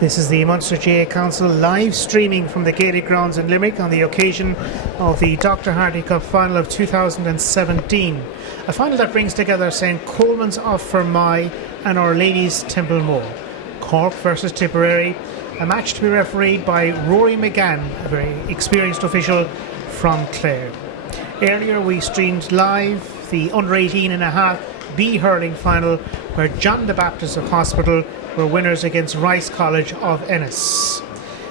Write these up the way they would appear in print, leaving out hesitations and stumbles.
This is the Munster GAA Council live streaming from the Gaelic grounds in Limerick on the occasion of the Dr. Harty Cup Final of 2017. A final that brings together St. Colmans of Fermoy and Our Lady's Templemore. Cork versus Tipperary, a match to be refereed by Rory McGann, a very experienced official from Clare. Earlier we streamed live the under 18.5 B hurling final where John the Baptist of Hospital were winners against Rice College of Ennis.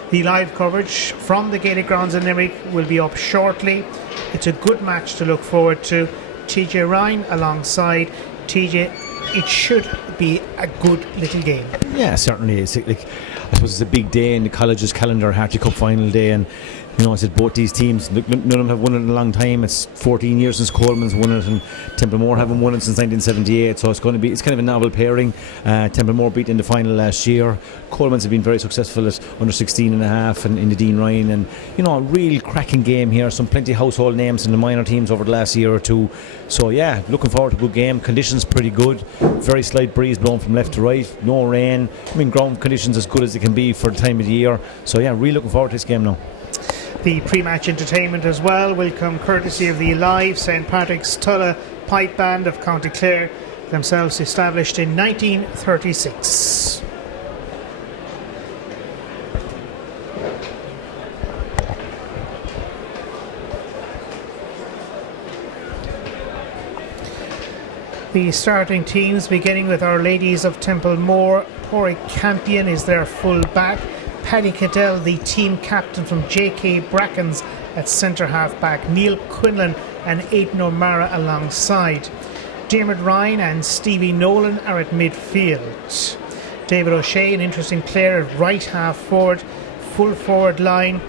The live coverage from the Gaelic grounds in Limerick will be up shortly. It's a good match to look forward to. TJ Ryan alongside. TJ, it should be a good little game. Yeah, certainly. I suppose it's a big day in the college's calendar, Harty Cup Final day, and I said both these teams, none of them have won it in a long time. It's 14 years since Colmans won it, and Templemore haven't won it since 1978. So it's kind of a novel pairing. Templemore beat in the final last year. Colmans have been very successful at under 16.5 and in the Dean Ryan, and a real cracking game here. Plenty of household names in the minor teams over the last year or two. So yeah, looking forward to a good game. Conditions pretty good. Very slight breeze blowing from left to right. No rain. Ground conditions as good as they can be for the time of the year. So yeah, really looking forward to this game now. The pre-match entertainment as well will come courtesy of the live St. Patrick's Tulla Pipe Band of County Clare, themselves established in 1936. The starting teams beginning with Our Ladies of Templemore. Porrick Campion is their full back. Paddy Cadell, the team captain from JK Brackens at centre half back. Neil Quinlan and Aidan O'Mara alongside. Dermot Ryan and Stevie Nolan are at midfield. David O'Shea, an interesting player, at right half forward. Full forward line,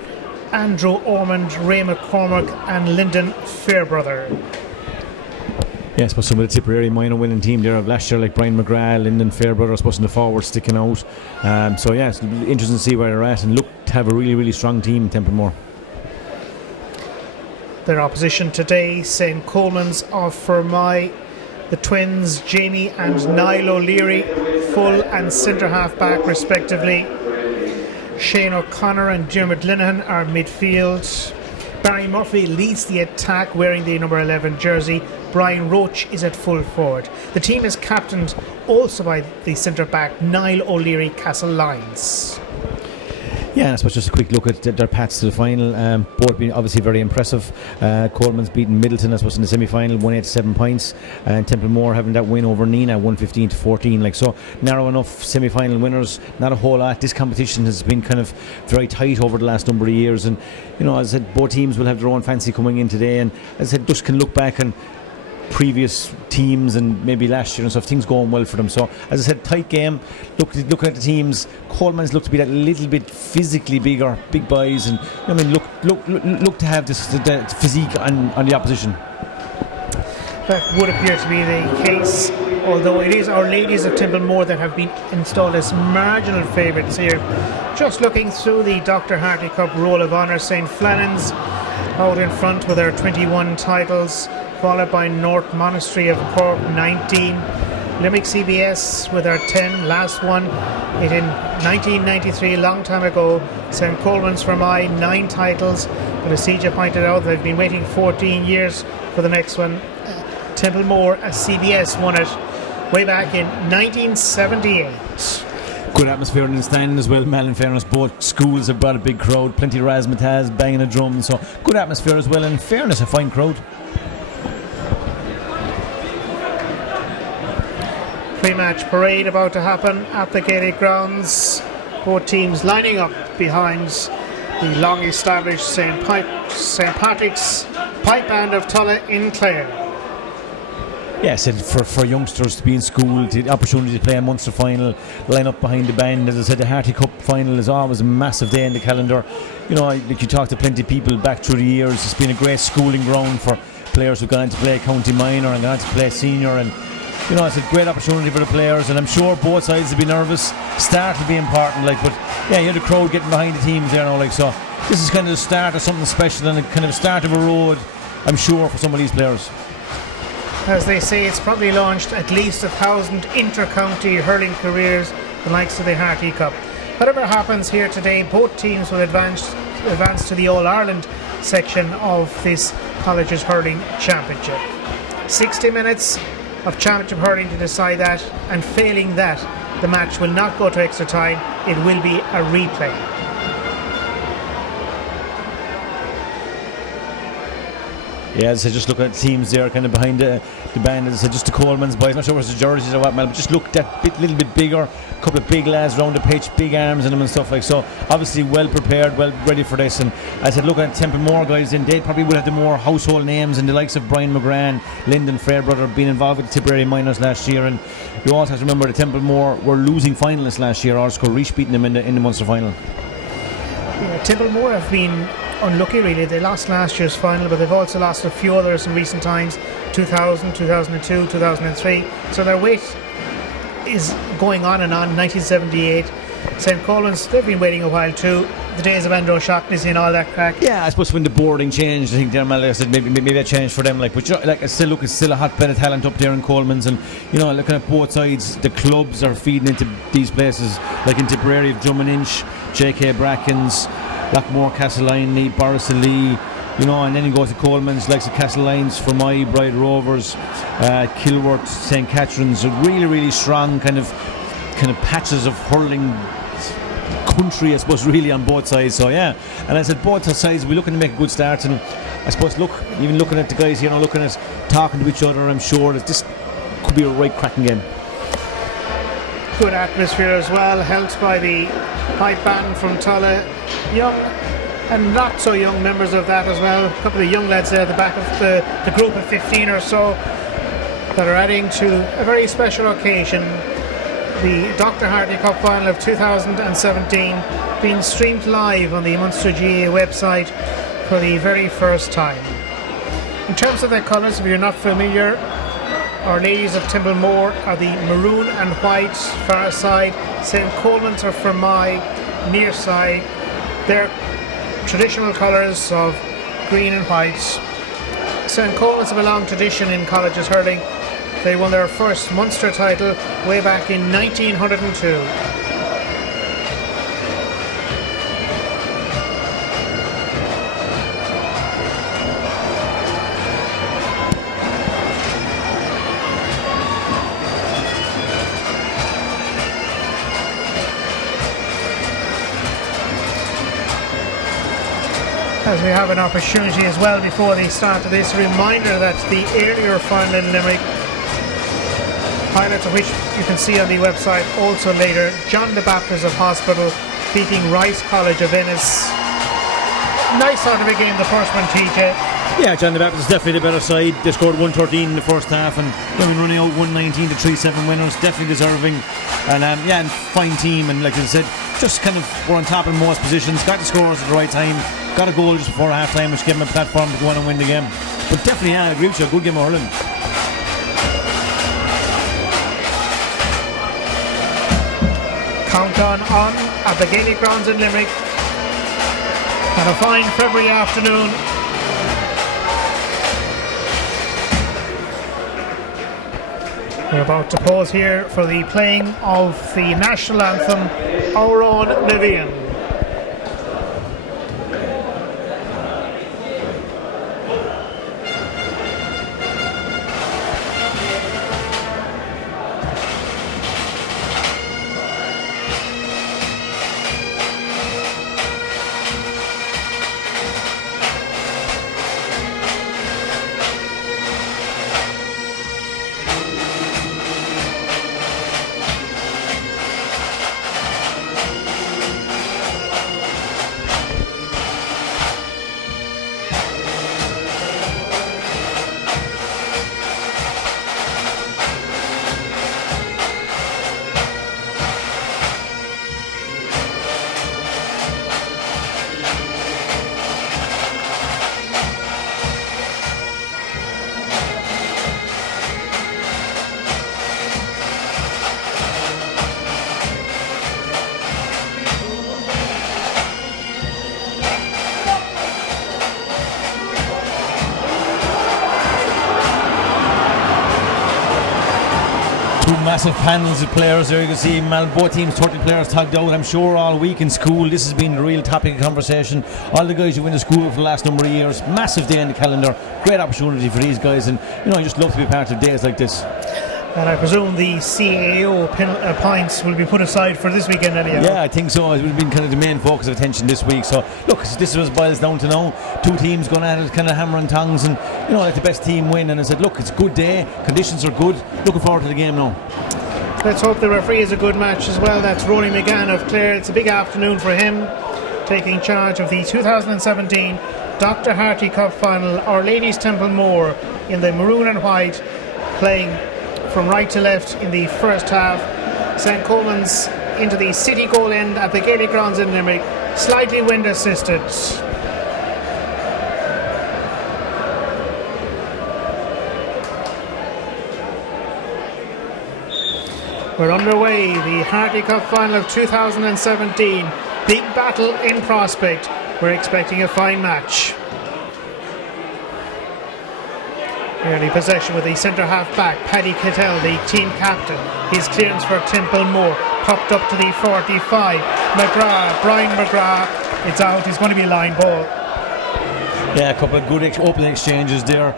Andrew Ormond, Ray McCormack and Lyndon Fairbrother. Yes, but some of the Tipperary minor winning team there of last year, like Brian McGrath, Lyndon Fairbrother, I suppose in the forward sticking out. So yeah, it's interesting to see where they're at and look to have a really, really strong team in Templemore. Their opposition today, St. Colmans of Fermoy. The twins, Jamie and Niall O'Leary, full and centre half back respectively. Shane O'Connor and Dermot Linehan are midfield. Barry Murphy leads the attack wearing the number 11 jersey. Brian Roach is at full forward. The team is captained also by the centre-back Niall O'Leary Castlelynes. Yeah, and I suppose just a quick look at their paths to the final. Both being obviously very impressive. Colmans beating Middleton, I suppose, in the semi-final, 187 points. And Templemore having that win over Nina, 115-14. Like, so narrow enough semi-final winners, not a whole lot. This competition has been kind of very tight over the last number of years. And, you know, as I said, both teams will have their own fancy coming in today. And as I said, just can look back and previous teams and maybe last year and stuff, things going well for them. So as I said, tight game. Looking at the teams, Colmans look to be that little bit physically bigger, big boys, and I mean look to have this the physique on the opposition. That would appear to be the case, although it is Our Ladies of Templemore that have been installed as marginal favourites here. Just looking through the Dr. Harty Cup Roll of Honour, St. Flannan's out in front with their 21 titles, followed by North Monastery of Cork, 19. Limerick CBS with our 10, last one it in 1993, a long time ago. St. Colmans Fermoy, 9 titles, but as CJ pointed out, they've been waiting 14 years for the next one. Templemore, as CBS won it way back in 1978. Good atmosphere in the stand as well, Mel. In fairness, both schools have brought a big crowd, plenty of razzmatazz, banging a drum, so good atmosphere as well. In fairness, a fine crowd. Pre-match parade about to happen at the Gaelic grounds. Both teams lining up behind the long-established St. Patrick's Pipe Band of Tulla in Clare. Yes, and for youngsters to be in school, the opportunity to play a Munster final, line up behind the band. As I said, the Harty Cup Final is always a massive day in the calendar. You know, like you talk to plenty of people back through the years, it's been a great schooling ground for players who've gone on to play county minor and gone on to play senior, and you know, it's a great opportunity for the players, and I'm sure both sides will be nervous. Start will be important, like, but yeah, you have the crowd getting behind the teams there now, like, so this is kind of the start of something special and a kind of start of a road, I'm sure, for some of these players. As they say, it's probably launched at least 1,000 inter-county hurling careers, the likes of the Harty Cup. Whatever happens here today, both teams will advance to the All-Ireland section of this Colleges Hurling Championship. 60 minutes of championship hurling to decide that, and failing that, the match will not go to extra time, it will be a replay. Yeah, as I said, just look at the teams there kind of behind the band. As I said, just the Colmans boys, I'm not sure what's the jerseys or what, man, but just look that little bit bigger, a couple of big lads round the pitch, big arms in them and stuff like so. Obviously well prepared, well ready for this. And as I said, look at Templemore guys, and they probably would have the more household names, and the likes of Brian McGran, Lyndon Fairbrother being involved with the Tipperary Minors last year. And you also have to remember that Templemore were losing finalists last year. Oscar Reach beating them in the Munster final. Yeah, Templemore have been unlucky really. They lost last year's final, but they've also lost a few others in recent times, 2000, 2002, 2003. So their wait is going on and on. 1978, St. Colmans, they've been waiting a while too. The days of Endo Shaughnessy and all that crack. Yeah, I suppose when the boarding changed, I think I said maybe that changed for them. Like, but you know, like I still look, it's still a hotbed of talent up there in Colmans, and you know, looking at both sides, the clubs are feeding into these places. Like in Tipperary, of Drummond Inch, J.K. Brackens, Lockmore, Castlelyne, Borrisalee, you know, and then you go to Colmans, likes of Castlelynes, Fermoy, Bride Rovers, Kilworth, St. Catherine's, really, really strong kind of patches of hurling country, I suppose, really on both sides. So yeah, and I said both sides we're looking to make a good start, and I suppose even looking at the guys, you know, looking at talking to each other, I'm sure that this could be a right cracking game. Good atmosphere as well, helped by the pipe band from Tulla. Young and not so young members of that as well. A couple of young lads there at the back of the group of 15 or so that are adding to a very special occasion. The Dr. Harty Cup Final of 2017 being streamed live on the Munster GAA website for the very first time. In terms of their colours, if you're not familiar, Our Ladies of Templemore are the maroon and white far side, St. Colmans are Fermoy near side. Their traditional colours of green and white. St. Colmans have a long tradition in colleges hurling. They won their first Munster title way back in 1902. As we have an opportunity as well before the start of this, reminder that the earlier final in Limerick, highlights of which you can see on the website also later, John the Baptist of Hospital beating Rice College of Ennis. Nice sort of a game, the first one, TJ. Yeah, John the Baptist is definitely the better side. They scored 113 in the first half and they've been running out 119 to 3-7 winners. Definitely deserving. And and fine team. And like I said, just kind of were on top in most positions. Got the scores at the right time. Got a goal just before half time, which gave them a platform to go on and win the game. But definitely, I agree with you. A good game of hurling. Countdown on at the Gaelic grounds in Limerick. And a fine February afternoon. We're about to pause here for the playing of the national anthem, Our Own Nivian. Massive panels of players there. You can see both teams, 30 players tagged out. I'm sure all week in school this has been a real topic of conversation. All the guys who went to school for the last number of years, massive day in the calendar, great opportunity for these guys, and I just love to be part of days like this. And I presume the CAO points will be put aside for this weekend anyhow. Yeah, I think so. It's been kind of the main focus of attention this week. So look, this is what it boils down to now. Two teams going at it, kind of hammer and tongs, and let the best team win. And I said, look, it's a good day, conditions are good, looking forward to the game now. Let's hope the referee is a good match as well. That's Ronnie McGann of Clare. It's a big afternoon for him, taking charge of the 2017 Dr. Harty Cup Final. Our Ladies Templemore in the maroon and white, playing from right to left in the first half. St. Colmans into the city goal end at the Gaelic grounds in Limerick, slightly wind assisted. We're underway, the Harty Cup Final of 2017. Big battle in prospect. We're expecting a fine match. Early possession with the centre half back, Paddy Cattell, the team captain. His clearance for Templemore, popped up to the 45. Brian McGrath, it's out, it's going to be a line ball. Yeah, a couple of good opening exchanges there.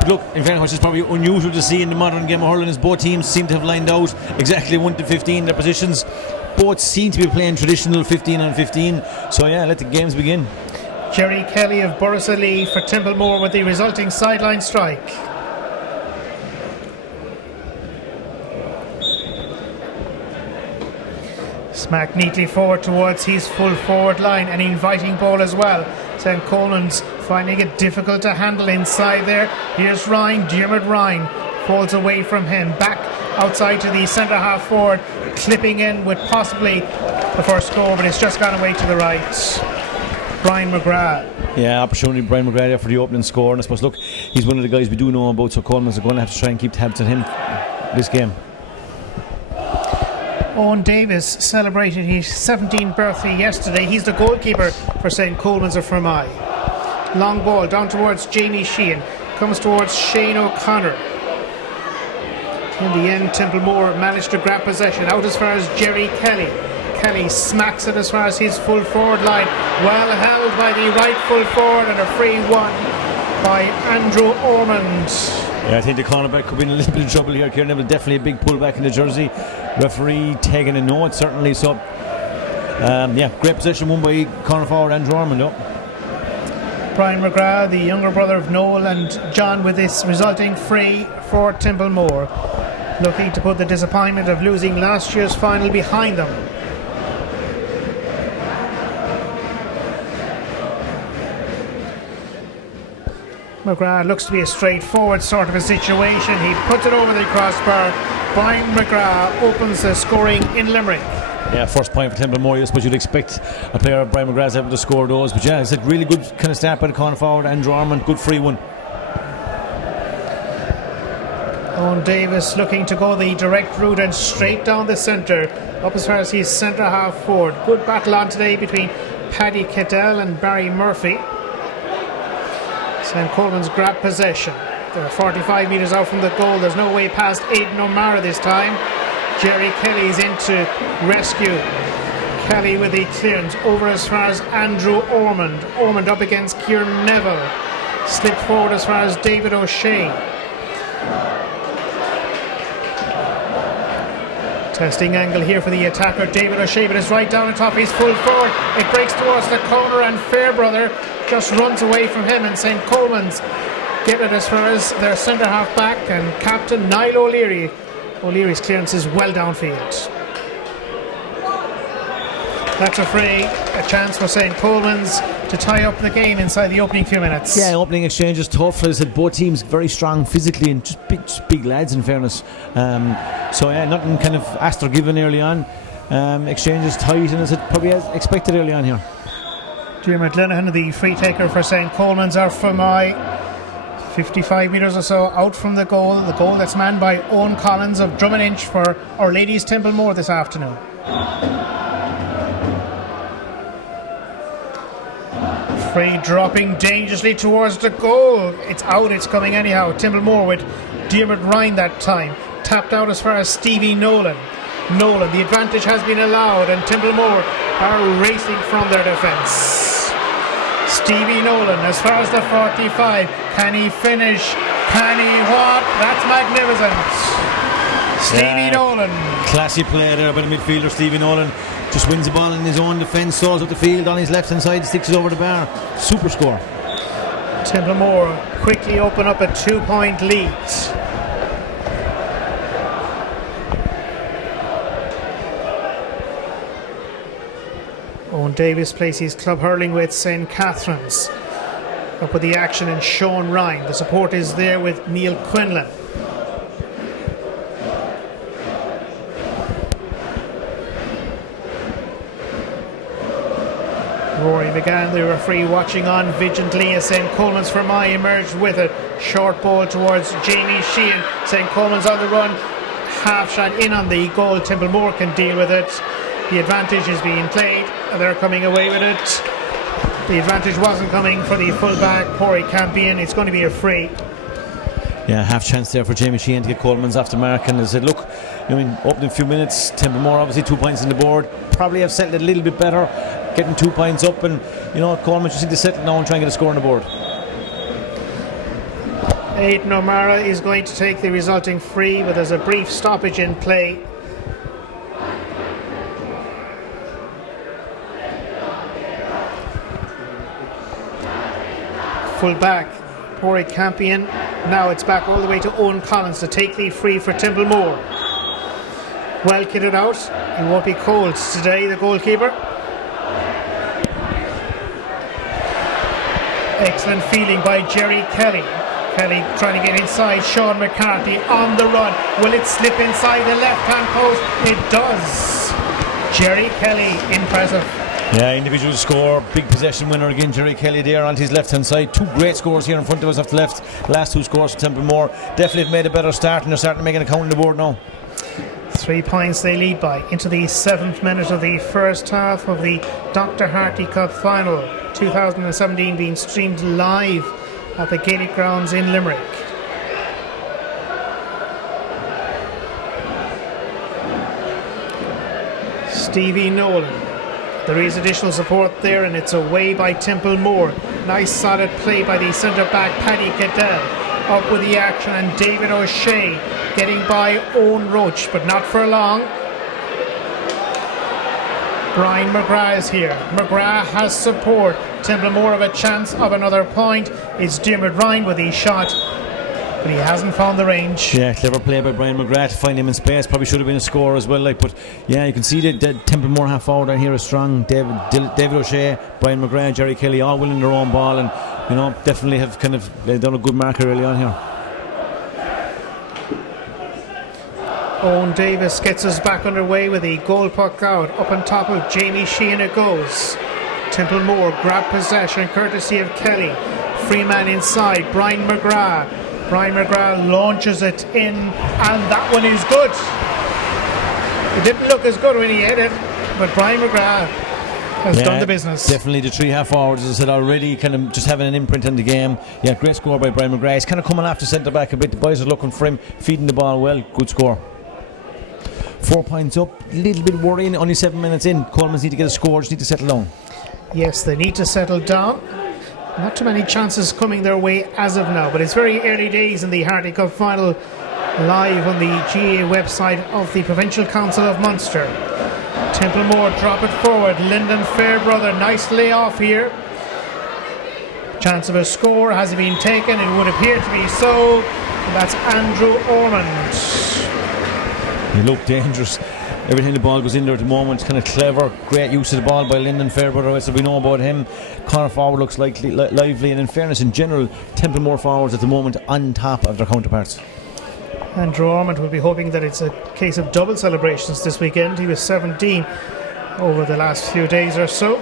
But look, in fairness, which is probably unusual to see in the modern game of hurling, as both teams seem to have lined out exactly 1 to 15 in their positions. Both seem to be playing traditional 15 on 15. So yeah, let the games begin. Jerry Kelly of Borrisalee for Templemore with the resulting sideline strike. Smack neatly forward towards his full forward line, an inviting ball as well. St. Colmans finding it difficult to handle inside there. Here's Ryan, Diarmuid Ryan falls away from him, back outside to the centre half forward, clipping in with possibly the first goal, but it's just gone away to the right. Brian McGrath. Yeah, opportunity Brian McGrath there for the opening score, and I suppose look, he's one of the guys we do know about, so Colmans are going to have to try and keep tabs on him this game. Owen Davis celebrated his 17th birthday yesterday. He's the goalkeeper for St. Colmans of Fermoy. Long ball down towards Jamie Sheehan, comes towards Shane O'Connor. In the end, Templemore managed to grab possession out as far as Jerry Kelly. Kelly smacks it as far as his full forward line. Well held by the right full forward, and a free one by Andrew Ormond. Yeah, I think the cornerback could be in a little bit of trouble here. Kieran Neville, definitely a big pullback in the jersey. Referee taking a note, certainly. So, great possession won by corner forward Andrew Ormond. Brian McGrath, the younger brother of Noel and John, with this resulting free for Templemore, looking to put the disappointment of losing last year's final behind them. McGrath looks to be a straightforward sort of a situation. He puts it over the crossbar. Brian McGrath opens the scoring in Limerick. Yeah, first point for Templemore. I suppose you'd expect a player of Brian McGrath's able to score those, but yeah, it's a really good kind of start by the corner forward. Andrew Ormond, good free one. Owen Davis looking to go the direct route and straight down the centre, up as far as his centre half forward. Good battle on today between Paddy Cadell and Barry Murphy. St. Colmans grab possession. They're 45 metres out from the goal. There's no way past Aidan O'Mara this time. Jerry Kelly's in to rescue. Kelly with the clearance over as far as Andrew Ormond. Ormond up against Kieran Neville. Slipped forward as far as David O'Shea. Testing angle here for the attacker David O'Shea, but it's right down on top. He's full forward. It breaks towards the corner and Fairbrother just runs away from him, and St. Colmans get it as far as their centre half back and captain Niall O'Leary. O'Leary's clearance is well downfield. That's a free, a chance for St. Colmans to tie up the game inside the opening few minutes. Yeah, opening exchange is tough. As I said, both teams very strong physically and just big lads, in fairness. So yeah, nothing kind of asked or given early on. Exchange is tight, and as it probably as expected early on here. Dermot Linehan, the free taker for St. Colmans, are Fermoy. 55 metres or so out from the goal that's manned by Owen Collins of Drummond for Our Ladies Templemore this afternoon. Free dropping dangerously towards the goal. It's out, it's coming anyhow. Templemore with Dermot Ryan that time. Tapped out as far as Stevie Nolan. The advantage has been allowed, and Templemore are racing from their defence. Stevie Nolan as far as the 45. Can he finish? Can he what? That's magnificent. Stevie Nolan. Classy play there by the midfielder Stevie Nolan. Just wins the ball in his own defence, stalls up the field on his left hand side, sticks it over the bar. Super score. Templemore quickly open up a 2-point lead. Owen Davis plays his club hurling with St. Catherine's. Up with the action and Sean Ryan. The support is there with Neil Quinlan. Rory McGann, the referee, watching on vigilantly as St. Colmans Fermoy emerged with it. Short ball towards Jamie Sheehan. St. Colmans on the run. Half shot in on the goal. Templemore can deal with it. The advantage is being played. They're coming away with it. The advantage wasn't coming for the fullback, Corey Campion. It's going to be a free. Yeah, half chance there for Jamie Sheehan to get Colmans off the mark, and as I said, look, opening few minutes, Templemore obviously 2 points on the board, probably have settled it a little bit better, getting 2 points up, and Colmans just need to settle now and try and get a score on the board. Aidan O'Mara is going to take the resulting free, but there's a brief stoppage in play. Full back, Corey Campion. Now it's back all the way to Owen Collins to take the free for Templemore. Well kitted out. He won't be cold today, the goalkeeper. Excellent feeling by Jerry Kelly. Kelly trying to get inside. Sean McCarthy on the run. Will it slip inside the left-hand post? It does. Jerry Kelly, impressive. Yeah, individual score, big possession winner again, Jerry Kelly there on his left hand side. 2 great scores here in front of us off the left. Last 2 scores for Templemore. Definitely have made a better start, and they're starting to make an account on the board now. 3 points they lead by into the 7th minute of the first half of the Dr. Harty Cup Final 2017, being streamed live at the Gaelic Grounds in Limerick. Stevie Nolan. There is additional support there, and it's away by Templemore. Nice solid play by the centre back Paddy Cadell. Up with the action, and David O'Shea getting by Owen Roach, but not for long. Brian McGrath is here. McGrath has support. Templemore have a chance of another point. It's Diarmuid Ryan with his shot, but he hasn't found the range. Yeah, clever play by Brian McGrath to find him in space. Probably should have been a score as well. But yeah, you can see that Templemore half forward down here is strong. David O'Shea, Brian McGrath, Jerry Kelly, all winning their own ball, and definitely have kind of done a good marker early on here. Owen Davis gets us back underway with the goal puck out. Up on top of Jamie Sheehan it goes. Templemore grab possession courtesy of Kelly. Freeman inside. Brian McGrath. Brian McGrath launches it in, and that one is good. It didn't look as good when he hit it, but Brian McGrath has done the business. Definitely the three half forwards, as I said already, kind of just having an imprint in the game. Yeah, great score by Brian McGrath. He's kind of coming after centre back a bit. The boys are looking for him, feeding the ball well. Good score. 4 points up, a little bit worrying, only 7 minutes in. Colmans need to get a score, just need to settle down. Yes, they need to settle down. Not too many chances coming their way as of now, but it's very early days in the Harty Cup Final, live on the GA website of the Provincial Council of Munster. Templemore drop it forward. Lyndon Fairbrother, nice layoff here. Chance of a score, has it been taken? It would appear to be so. That's Andrew Ormond. He looked dangerous. Everything the ball goes in there at the moment. Kind of clever, great use of the ball by Lyndon Fairbrother. So we know about him. Corner forward looks lively, and in fairness, in general, Templemore forwards at the moment on top of their counterparts. Andrew Ormond will be hoping that it's a case of double celebrations this weekend. He was 17 over the last few days or so.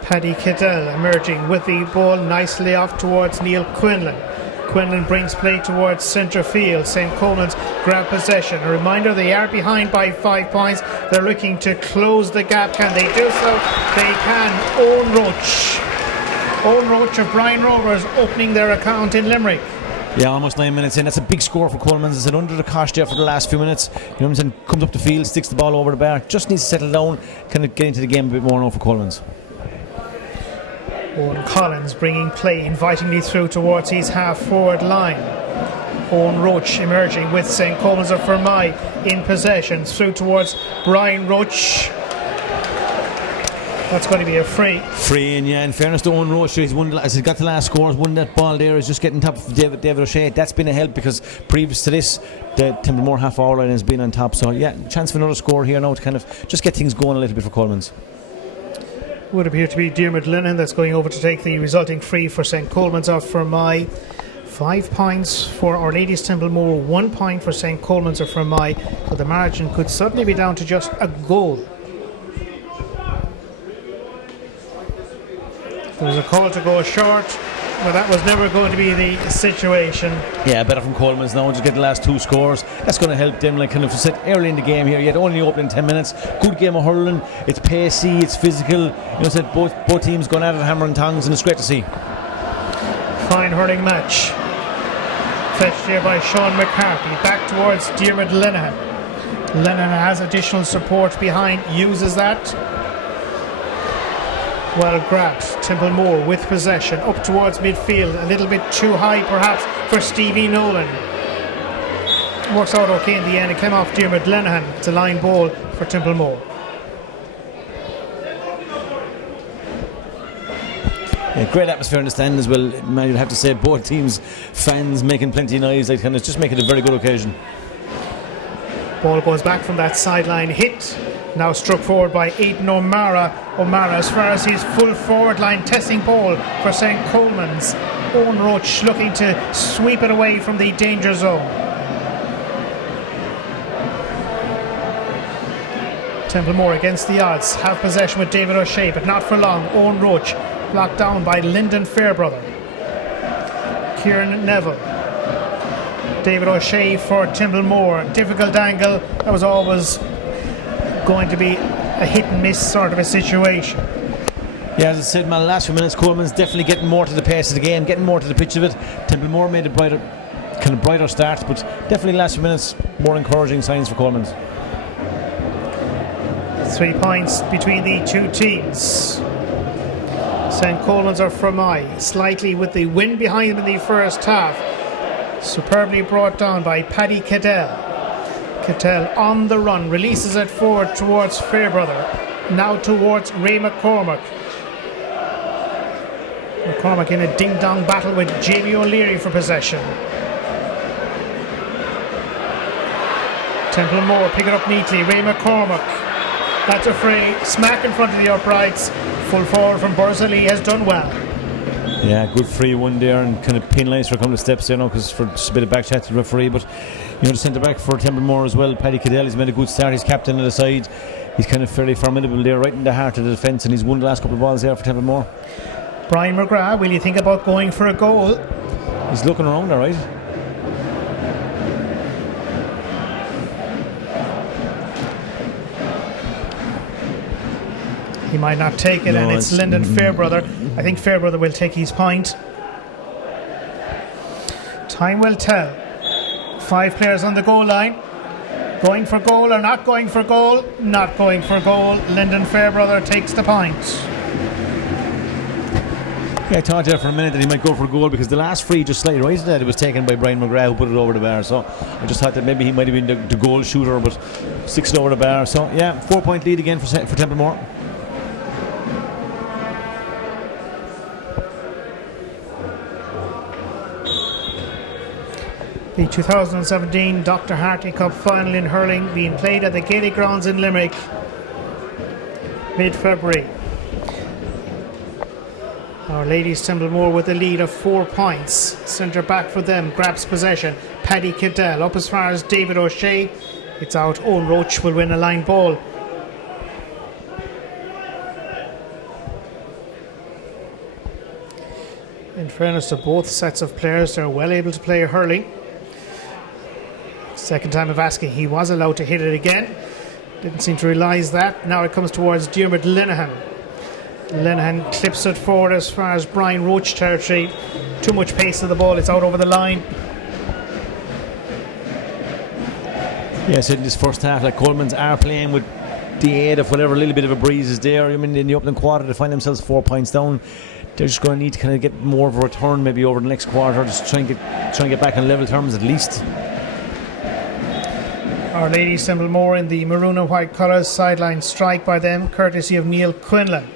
Paddy Cadell emerging with the ball nicely off towards Neil Quinlan. Quinlan brings play towards centre field. St. Colmans grab possession. A reminder, they are behind by 5 points. They're looking to close the gap. Can they do so? They can. Owen Roach of Brian Rovers opening their account in Limerick. Yeah, almost 9 minutes in. That's a big score for Colmans. It's under the cosh there for the last few minutes. You know what I'm saying? Comes up the field, sticks the ball over the bar. Just needs to settle down. Kind of get into the game a bit more now for Colmans. Owen Collins bringing play invitingly through towards his half-forward line. Owen Roach emerging with St. Colmans of Fermoy in possession. Through towards Brian Roach. That's going to be a free. Free, and yeah, in fairness to Owen Roach, he's won, as he got the last scores, won that ball there, is just getting top of David O'Shea. That's been a help because previous to this, the Templemore half-hour line has been on top. So yeah, chance for another score here now to kind of just get things going a little bit for Colmans. Would appear to be Diarmuid Lennon that's going over to take the resulting free for St. Colmans of Fermoy. 5 points for Our Lady's Templemore, 1 point for St. Colmans of Fermoy. So the margin could suddenly be down to just a goal. There was a call to go short, but that was never going to be the situation. Yeah, better from Colmans now, just get the last 2 scores. That's going to help them, like kind of sit early in the game here. Yet only open in 10 minutes. Good game of hurling. It's pacey, it's physical. You know, said both teams going at it hammer and tongs, and it's great to see. Fine hurling match. Fetched here by Sean McCarthy. Back towards Diarmuid Lenihan. Lenihan has additional support behind, uses that. Well grabbed. Templemore with possession up towards midfield, a little bit too high perhaps for Stevie Nolan. Works out okay in the end. It came off Diarmuid Lenihan. It's a line ball for Templemore. Yeah, great atmosphere in the stand as well. Man, you'd have to say both teams, fans making plenty of noise, like kind of just making it a very good occasion. Ball goes back from that sideline hit. Now struck forward by Aidan O'Mara. O'Mara as far as his full forward line, testing ball for St. Colmans. Owen Roach looking to sweep it away from the danger zone. Templemore against the odds, have possession with David O'Shea, but not for long. Owen Roach blocked down by Lyndon Fairbrother. Kieran Neville. David O'Shea for Templemore. Difficult angle. That was always going to be a hit and miss sort of a situation. Yeah, as I said, man, the last few minutes, Coleman's definitely getting more to the pace of the game, getting more to the pitch of it. Templemore made a brighter start, but definitely last few minutes, more encouraging signs for Coleman's. 3 points between the two teams. St. Colmans are Fermoy, slightly with the wind behind them in the first half. Superbly brought down by Paddy Cadell. Cattell on the run, releases it forward towards Fairbrother. Now towards Ray McCormack. McCormack in a ding-dong battle with Jamie O'Leary for possession. Templemore pick it up neatly. Ray McCormack. That's a fray. Smack in front of the uprights. Full forward from Burzali has done well. Yeah, good free one there, and kind of penalised for a couple of steps there, because for just a bit of back chat to the referee. But the centre back for Templemore as well, Paddy Caddell, he's made a good start. He's captain of the side. He's kind of fairly formidable there, right in the heart of the defence, and he's won the last couple of balls there for Templemore. Brian McGrath, will you think about going for a goal? He's looking around, all right. He might not take it, and it's Lyndon Fairbrother. I think Fairbrother will take his point. Time will tell. 5 players on the goal line. Going for goal or not going for goal? Not going for goal. Lyndon Fairbrother takes the point. Yeah, I thought there for a minute that he might go for a goal, because the last free just slightly right that it was taken by Brian McGrath, who put it over the bar. So I just thought that maybe he might have been the goal shooter, but sticks it over the bar. So yeah, 4-point lead again for Templemore. The 2017 Dr. Harty Cup Final in hurling being played at the Gaelic Grounds in Limerick mid-February. Our ladies Templemore with a lead of 4 points. Centre back for them grabs possession. Paddy Caddell up as far as David O'Shea. It's out. Owen Roach will win a line ball. In fairness to both sets of players, they're well able to play hurling. Second time of asking, he was allowed to hit it again. Didn't seem to realise that. Now it comes towards Diarmuid Linehan. Linehan clips it forward as far as Brian Roach territory. Too much pace to the ball, it's out over the line. Yes, in this first half, like Colmans are playing with the aid of whatever little bit of a breeze is there. I mean, in the opening quarter, they find themselves 4 points down. They're just going to need to kind of get more of a return maybe over the next quarter, just try and get back on level terms at least. Our ladies Templemore in the maroon and white colours, sideline strike by them, courtesy of Neil Quinlan.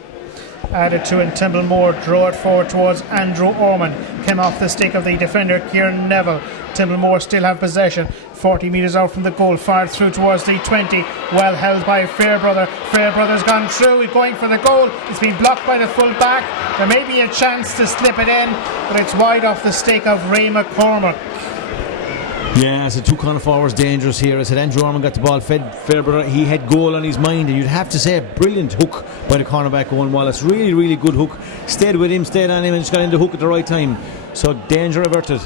Added to in Templemore, draw it forward towards Andrew Orman. Came off the stick of the defender Kieran Neville. Templemore still have possession. 40 metres out from the goal, fired through towards the 20. Well held by Fairbrother. Fairbrother's gone through, he's going for the goal. It's been blocked by the full back. There may be a chance to slip it in, but it's wide off the stick of Ray McCormack. Yeah, so 2 corner forwards dangerous here. I said Andrew Orman got the ball fed Fairbrother. He had goal on his mind, and you'd have to say a brilliant hook by the cornerback Owen Wallace. Really, really good hook. Stayed with him, stayed on him, and just got in the hook at the right time. So danger averted.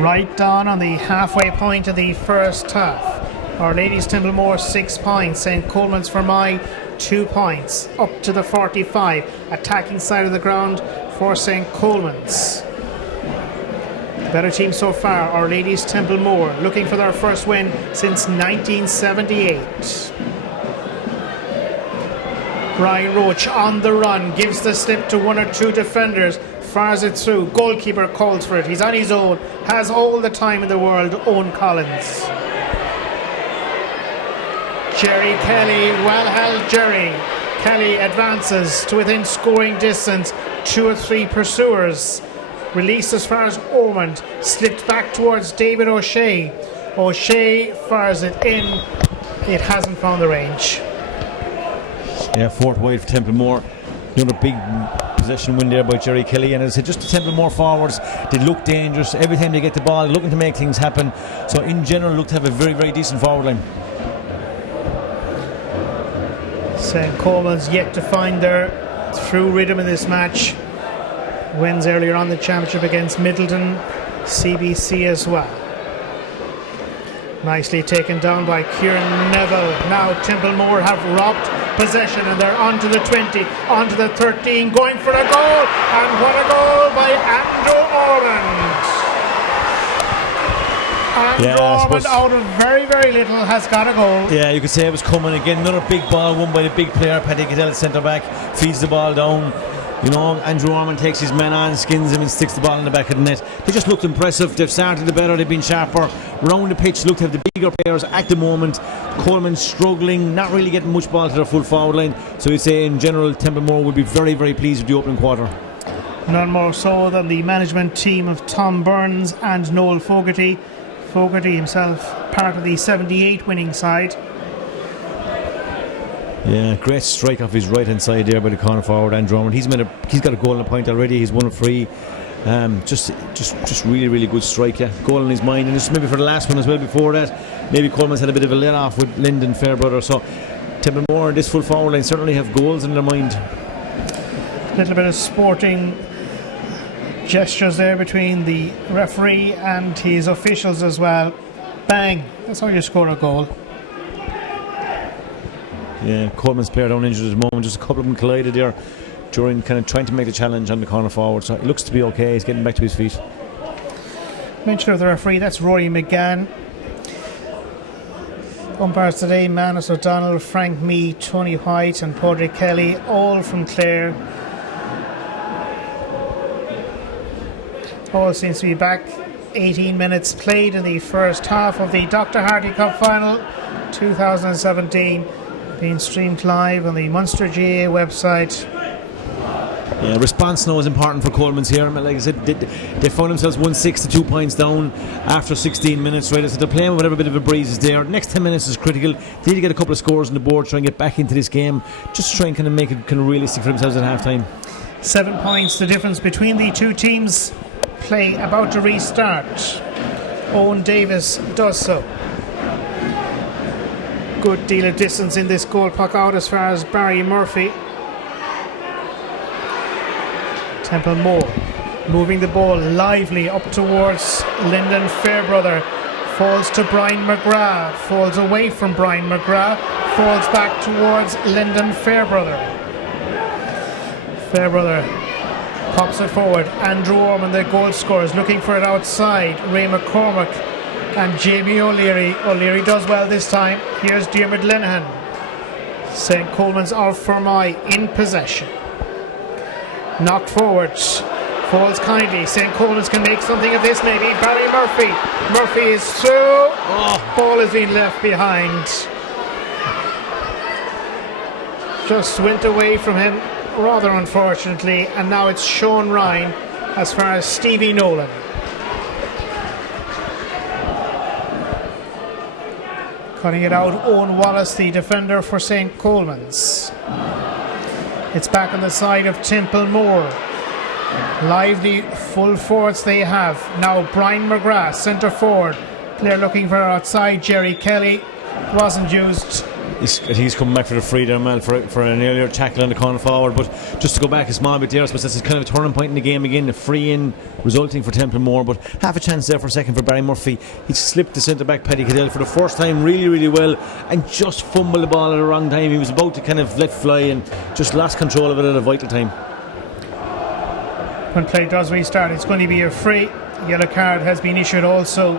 Right down on the halfway point of the first half. Our ladies Templemore 6 points, St. Colmans Fermoy 2 points. Up to the 45. Attacking side of the ground for St. Colmans. Better team so far, our ladies Templemore, looking for their first win since 1978. Brian Roach on the run, gives the slip to 1 or 2 defenders, fires it through, goalkeeper calls for it, he's on his own, has all the time in the world, Owen Collins. Jerry Kelly, well held Jerry. Kelly advances to within scoring distance, 2 or 3 pursuers. Released as far as Ormond, slipped back towards David O'Shea. O'Shea fires it in. It hasn't found the range. Yeah, 4th wide for Templemore. Another big possession win there by Jerry Kelly. And as I said, just the Templemore forwards, they look dangerous. Every time they get the ball, looking to make things happen. So in general, look to have a very, very decent forward line. St. Colmans yet to find their through rhythm in this match. Wins earlier on the championship against Middleton, CBC as well. Nicely taken down by Kieran Neville. Now Templemore have robbed possession, and they're onto the 20, onto the 13, going for a goal, and what a goal by Andrew Ormond. Andrew Ormond, out of very, very little, has got a goal. Yeah, you could say it was coming again. Another big ball won by the big player, Paddy Caddell, centre back, feeds the ball down. You know, Andrew Orman takes his man on, skins him and sticks the ball in the back of the net. They just looked impressive. They've started the better, they've been sharper. Round the pitch, looked to have the bigger players at the moment. Colmans struggling, not really getting much ball to their full forward line. So we'd say in general, Templemore will be very, very pleased with the opening quarter. None more so than the management team of Tom Burns and Noel Fogarty. Fogarty himself part of the 78 winning side. Yeah, great strike off his right hand side there by the corner forward Andrew Orman. He's got a goal and a point already. He's won a free. Just really, really good strike. Yeah, goal in his mind, and just maybe for the last one as well. Before that, maybe Colmans had a bit of a let off with Lyndon Fairbrother. So Templemore and this full forward line certainly have goals in their mind. A little bit of sporting gestures there between the referee and his officials as well. Bang! That's how you score a goal. Yeah, Colman's player down injured at the moment. Just a couple of them collided there during kind of trying to make the challenge on the corner forward. So it looks to be okay. He's getting back to his feet. Mention of the referee, that's Rory McGann. Umpires today, Manus O'Donnell, Frank Mee, Tony White and Padraig Kelly, all from Clare. All seems to be back. 18 minutes played in the first half of the Dr. Harty Cup Final 2017. Being streamed live on the Munster GA website. Yeah, response now is important for Colmans here. Like I said, they found themselves 1-6 to 2 points down after 16 minutes. Right, so they're playing with whatever bit of a breeze is there. Next 10 minutes is critical. They need to get a couple of scores on the board, try and get back into this game. Just try and kind of make it kind of realistic for themselves at half time. 7 points the difference between the two teams. Play about to restart. Owen Davis does so. Good deal of distance in this goal puck out as far as Barry Murphy. Templemore moving the ball lively up towards Lyndon Fairbrother. Falls to Brian McGrath. Falls away from Brian McGrath. Falls back towards Lyndon Fairbrother. Fairbrother pops it forward. Andrew Orman, the goal scorer, is looking for it outside. Ray McCormack and Jamie O'Leary. O'Leary does well this time. Here's Diarmuid Linehan. St. Colmans of Fermoy in possession. Knocked forward. Falls kindly. St. Colmans can make something of this maybe. Barry Murphy. Murphy is through. Ball has been left behind. Just went away from him rather unfortunately, and now it's Sean Ryan as far as Stevie Nolan. Cutting it out, Owen Wallace, the defender for St. Colmans. It's back on the side of Templemore. Lively full forwards they have. Now Brian McGrath, centre forward. They're looking for outside. Jerry Kelly wasn't used. He's coming back for the free there, Mel, for an earlier tackle on the corner forward. But just to go back a small bit there, I suppose that's kind of a turning point in the game again. A free in resulting for Templemore, but half a chance there for a second for Barry Murphy. He slipped the centre back Paddy Cadell for the first time really, really well, and just fumbled the ball at the wrong time. He was about to kind of let fly and just lost control of it at a vital time. When play does restart, it's going to be a free. Yellow card has been issued also.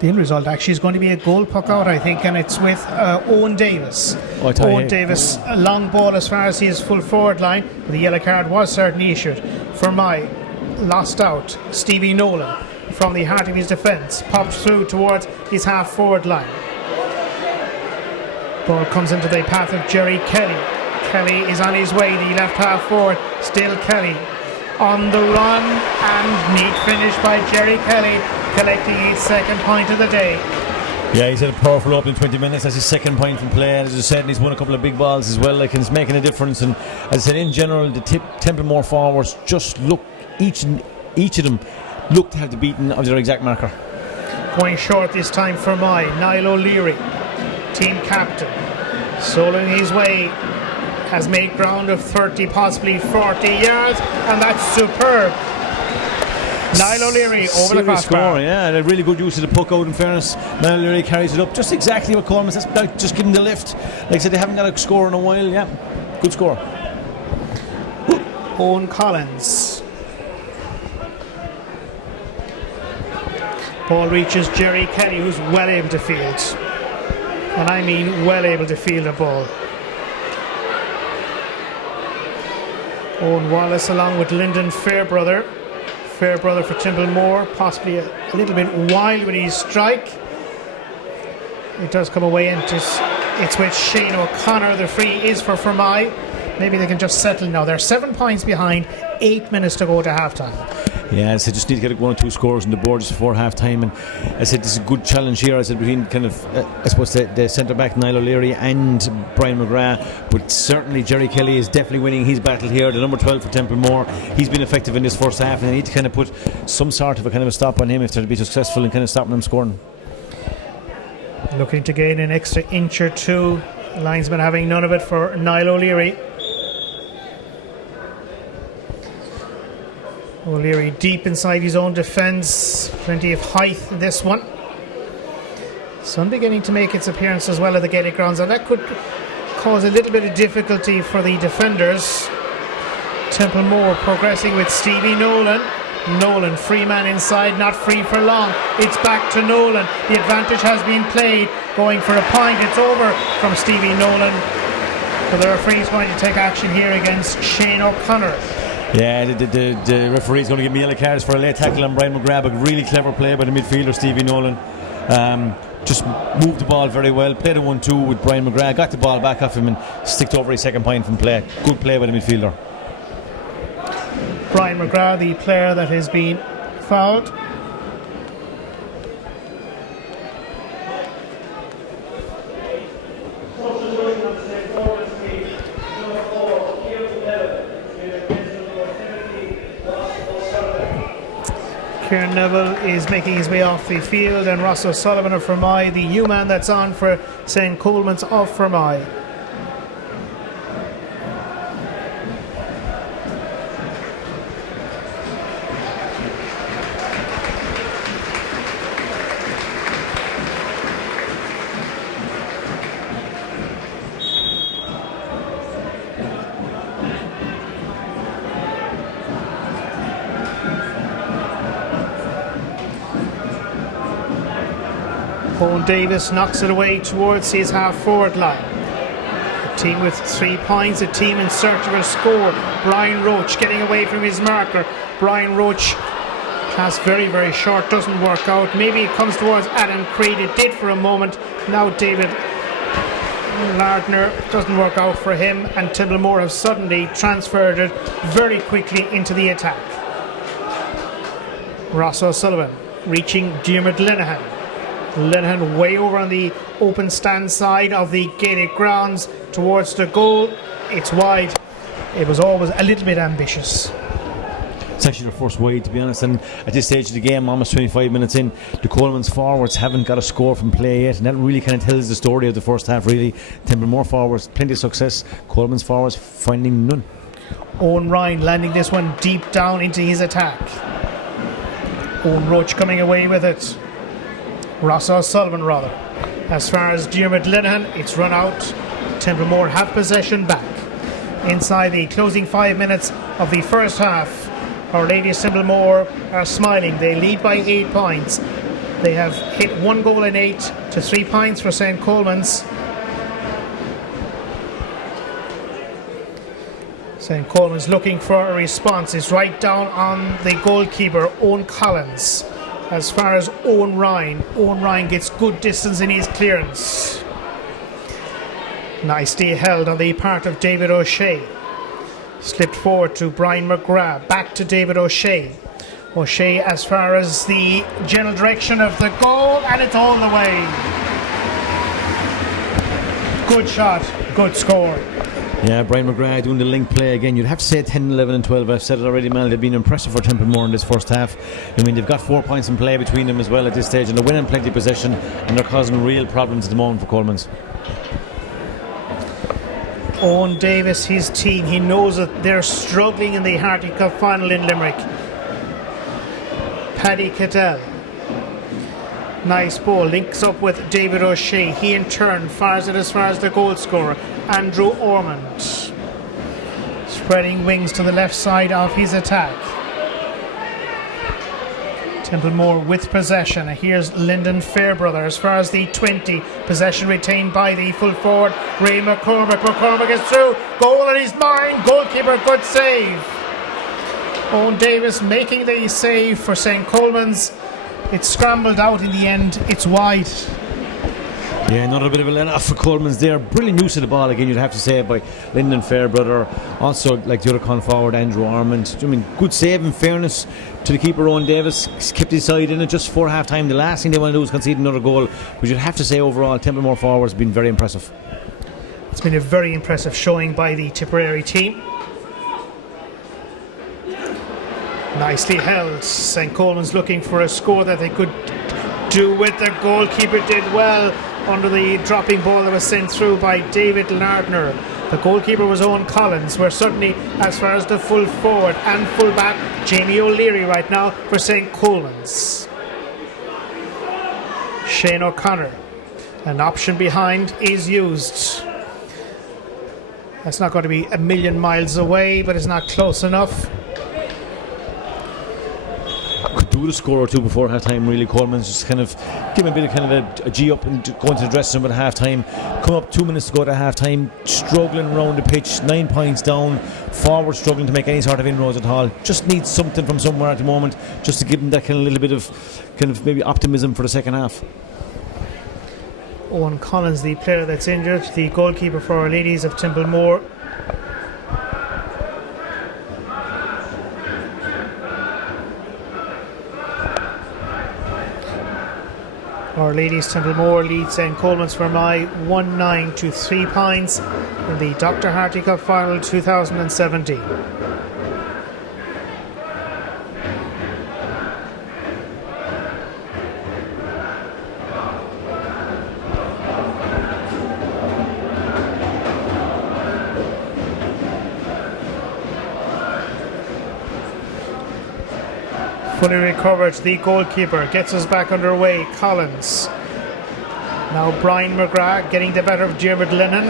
The end result actually is going to be a goal puck out, I think, and it's with Owen Davis. Owen Davis, a long ball as far as his full forward line, but the yellow card was certainly issued. Fermoy lost out. Stevie Nolan from the heart of his defence popped through towards his half forward line. Ball comes into the path of Jerry Kelly. Kelly is on his way, the left half forward. Still Kelly on the run, and neat finish by Jerry Kelly, collecting his second point of the day. Yeah, he's had a powerful opening 20 minutes. That's his second point from play. As I said, and he's won a couple of big balls as well. Like, it's making a difference. And as I said, in general, the Templemore forwards just look, each of them look to have the beating of their exact marker. Going short this time for Niall O'Leary, team captain, soloing his way, has made ground of 30, possibly 40 yards, and that's superb. Niall O'Leary over the crossbar. Yeah, and a really good use of the puck out, in fairness. Niall O'Leary carries it up, just exactly what Colmans says, just give him the lift. Like I said, they haven't got a score in a while. Yeah, good score. Owen Collins. Ball reaches Jerry Kelly, who's well able to field. And I mean well able to field a ball. Owen Wallace along with Lyndon Fairbrother. Fairbrother for Templemore, possibly a little bit wild with his strike. It does come away and it's with Shane O'Connor. The free is for Fermoy. Maybe they can just settle now. They're 7 points behind, 8 minutes to go to half-time. Yeah, I said just need to get 1 or 2 scores on the board just before half time, and I said this is a good challenge here. I said between kind of I suppose the centre back Niall O'Leary and Brian McGrath, but certainly Jerry Kelly is definitely winning his battle here. The number 12 for Templemore, he's been effective in this first half, and they need to kind of put some sort of a kind of a stop on him if they're to be successful in kind of stopping him scoring. Looking to gain an extra inch or two. Linesman having none of it for Niall O'Leary. O'Leary deep inside his own defence. Plenty of height in this one. Sun beginning to make its appearance as well at the Gaelic grounds, and that could cause a little bit of difficulty for the defenders. Templemore progressing with Stevie Nolan. Nolan, free man inside, not free for long. It's back to Nolan. The advantage has been played. Going for a point. It's over from Stevie Nolan. But the referee is going to take action here against Shane O'Connor. Yeah, the referee's going to give me yellow cards for a late tackle on Brian McGrath, but really clever play by the midfielder Stevie Nolan. Just moved the ball very well, played a 1-2 with Brian McGrath, got the ball back off him and sticked over his second point from play. Good play by the midfielder. Brian McGrath, the player that has been fouled. Kieran Neville is making his way off the field, and Ross O'Sullivan of Fermoy, the U-man that's on for St. Colmans of Fermoy. Owen Davis knocks it away towards his half-forward line. A team with 3 points, a team in search of a score. Brian Roach getting away from his marker. Brian Roach pass very, very short, doesn't work out. Maybe it comes towards Adam Creed. It did for a moment. Now David Lardner, doesn't work out for him, and Templemore have suddenly transferred it very quickly into the attack. Ross O'Sullivan reaching Diarmuid Linehan. Linehan way over on the open stand side of the Gaelic grounds towards the goal. It's wide. It was always a little bit ambitious. It's actually their first wide, to be honest, and at this stage of the game, almost 25 minutes in, the Colmans forwards haven't got a score from play yet, and that really kind of tells the story of the first half, really. Templemore forwards, plenty of success. Colmans forwards finding none. Owen Ryan landing this one deep down into his attack. Owen Roach coming away with it. Ross O'Sullivan rather. As far as Diarmuid Linehan, it's run out. Templemore have possession back. Inside the closing 5 minutes of the first half, Our Lady of Templemore are smiling. They lead by 8 points. They have hit 1 goal in 8 to 3 points for St. Colmans. St. Colmans looking for a response. It's right down on the goalkeeper, Owen Collins. As far as Owen Ryan gets good distance in his clearance. Nicely held on the part of David O'Shea. Slipped forward to Brian McGrath. Back to David O'Shea. O'Shea as far as the general direction of the goal, and it's all the way. Good shot, good score. Yeah, Brian McGrath doing the link play again. You'd have to say 10, 11 and 12. I've said it already, Mal. They've been impressive for Templemore in this first half. I mean, they've got 4 points in play between them as well at this stage, and they're winning plenty of possession, and they're causing real problems at the moment for Colmans. Owen Davis, his team, he knows that they're struggling in the Harty Cup Final in Limerick. Paddy Cattell. Nice ball, links up with David O'Shea. He in turn fires it as far as the goal scorer, Andrew Ormond. spreading wings to the left side of his attack. Templemore with possession. Here's Lyndon Fairbrother as far as the 20. Possession retained by the full forward Ray McCormick. McCormick is through. Goal in his mind. Goalkeeper, good save. Owen Davis making the save for St. Colmans. It's scrambled out in the end. It's wide. Yeah, another bit of a let-off for Colmans there. Brilliant use of the ball again, you'd have to say, by Lyndon Fairbrother. Also, like the other con forward, Andrew Armand. I mean, good save in fairness to the keeper, Owen Davis. Kept his side in it just before half-time. The last thing they want to do is concede another goal. But you'd have to say, overall, Templemore forwards have been very impressive. It's been a very impressive showing by the Tipperary team. Nicely held. St. Colmans looking for a score that they could do with. The goalkeeper did well under the dropping ball that was sent through by David Lardner. The goalkeeper was Owen Collins. We're certainly, as far as the full forward and full back, Jamie O'Leary right now for St. Colmans. Shane O'Connor. An option behind is used. That's not going to be a million miles away, but it's not close enough. Could do the score or two before half time, really. Colmans just kind of give him a bit of kind of a G up and go into the dressing room at half time. Come up 2 minutes to go to half time, struggling around the pitch, 9 points down, forward struggling to make any sort of inroads at all. Just needs something from somewhere at the moment, just to give him that kind of little bit of kind of maybe optimism for the second half. Owen Collins, the player that's injured, the goalkeeper for Our Ladies of Templemore. Our Ladies Templemore leads St. Colmans Fermoy 1-9 to 3 points in the Dr. Harty Cup Final 2017. Fully recovered, the goalkeeper gets us back underway. Collins. Now Brian McGrath getting the better of Diarmuid Lennon,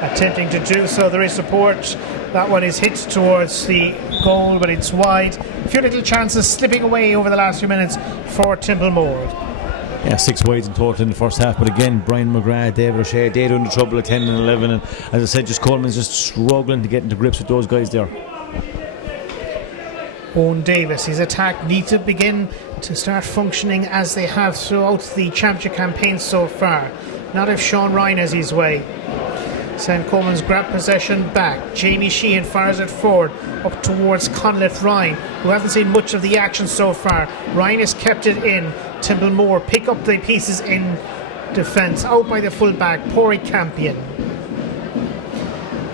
attempting to do so. There is support. That one is hit towards the goal, but it's wide. A few little chances slipping away over the last few minutes for Templemore. Yeah, 6 wides in total in the first half, but again, Brian McGrath, David O'Shea, they're under trouble at 10 and 11, and as I said, just Coleman's just struggling to get into grips with those guys there. Owen Davis, his attack needs to begin to start functioning as they have throughout the championship campaign so far. Not if Sean Ryan has his way. St. Colmans grab possession back. Jamie Sheehan fires it forward up towards Conleth Ryan, who hasn't seen much of the action so far. Ryan has kept it in. Templemore pick up the pieces in defence. Out by the fullback, Pori Campion.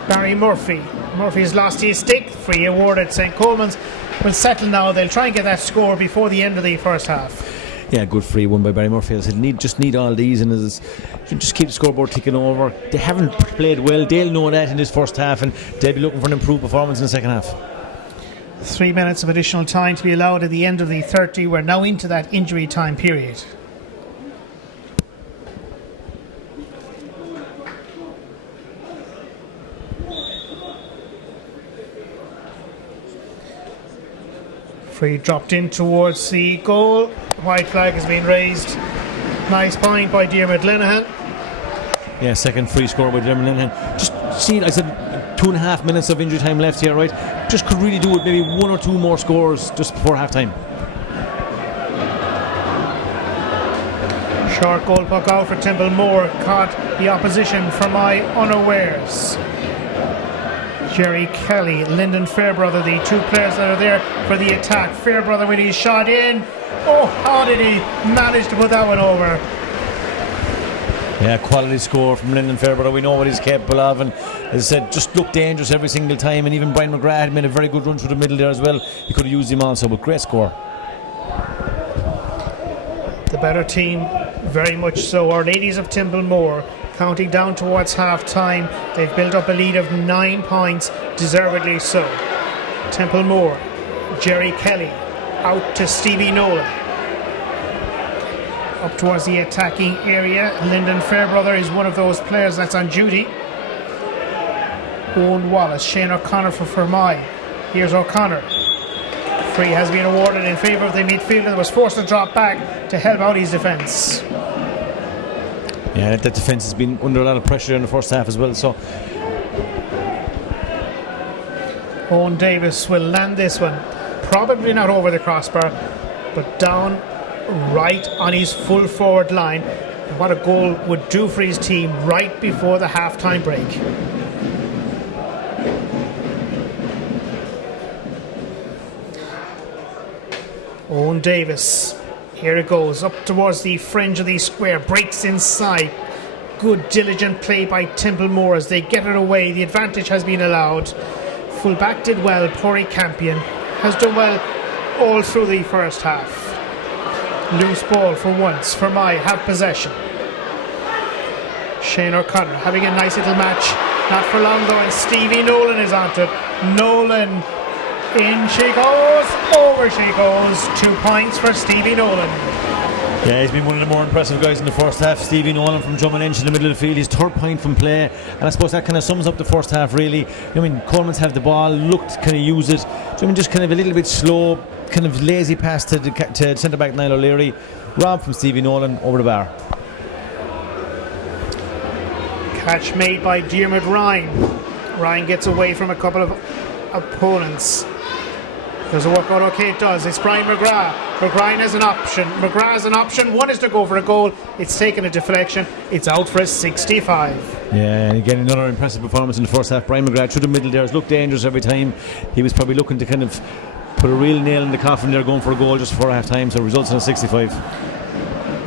Barry Murphy. Murphy's lost his stick. Free awarded. St. Colmans will settle now. They'll try and get that score before the end of the first half. Yeah, good free one by Barry Murphy. I said, need all these, and just keep the scoreboard ticking over. They haven't played well. They'll know that in this first half, and they'll be looking for an improved performance in the second half. 3 minutes of additional time to be allowed at the end of the 30. We're now into that injury time period. Free dropped in towards the goal. White flag has been raised. Nice point by Diarmuid Linehan. Yeah, second free score by Diarmuid Linehan. Just see, I said 2.5 minutes of injury time left here, right? Just could really do it, maybe 1 or 2 more scores just before half time. Short goal puck out for Templemore. Caught the opposition from my unawares. Jerry Kelly, Lyndon Fairbrother, the 2 players that are there for the attack. Fairbrother with his shot in. Oh, how did he manage to put that one over? Yeah, quality score from Lyndon Fairbrother. We know what he's capable of, and as I said, just looked dangerous every single time. And even Brian McGrath had made a very good run through the middle there as well. He could have used him also, but great score. The better team, very much so. Our Ladies of Templemore counting down towards half time. They've built up a lead of 9 points, deservedly so. Templemore, Jerry Kelly out to Stevie Nolan. Up towards the attacking area. Lyndon Fairbrother is one of those players that's on duty. Owen Wallace, Shane O'Connor for Fermoy. Here's O'Connor. Free has been awarded in favour of the midfielder that was forced to drop back to help out his defence. Yeah, that defence has been under a lot of pressure in the first half as well. So Owen Davis will land this one. Probably not over the crossbar, but down right on his full forward line. And what a goal would do for his team right before the half-time break. Owen Davis, here it goes, up towards the fringe of the square, breaks inside. Good diligent play by Templemore as they get it away. The advantage has been allowed. Fullback did well. Pori Campion has done well all through the first half. Loose ball for once. Fermoy have possession. Shane O'Connor having a nice little match. Not for long though, and Stevie Nolan is onto it. Nolan, in she goes, over she goes. 2 points for Stevie Nolan. yeah, he's been one of the more impressive guys in the first half. Stevie Nolan from drumming inch in the middle of the field, his third point from play, and I suppose that kind of sums up the first half really. I mean, Colmans have the ball, looked kind of use it. I mean, just kind of a little bit slow, kind of lazy pass to centre back Niall O'Leary. Rob from Stevie Nolan over the bar. Catch made by Diarmuid Ryan. Ryan gets away from a couple of opponents. Does it work out? Okay, it does. It's Brian McGrath. McGrath has an option. McGrath has an option. One is to go for a goal. It's taken a deflection. It's out for a 65. Yeah, and again another impressive performance in the first half. Brian McGrath through the middle there has looked dangerous every time. He was probably looking to kind of put a real nail in the coffin there, going for a goal just before half time, so results in a 65.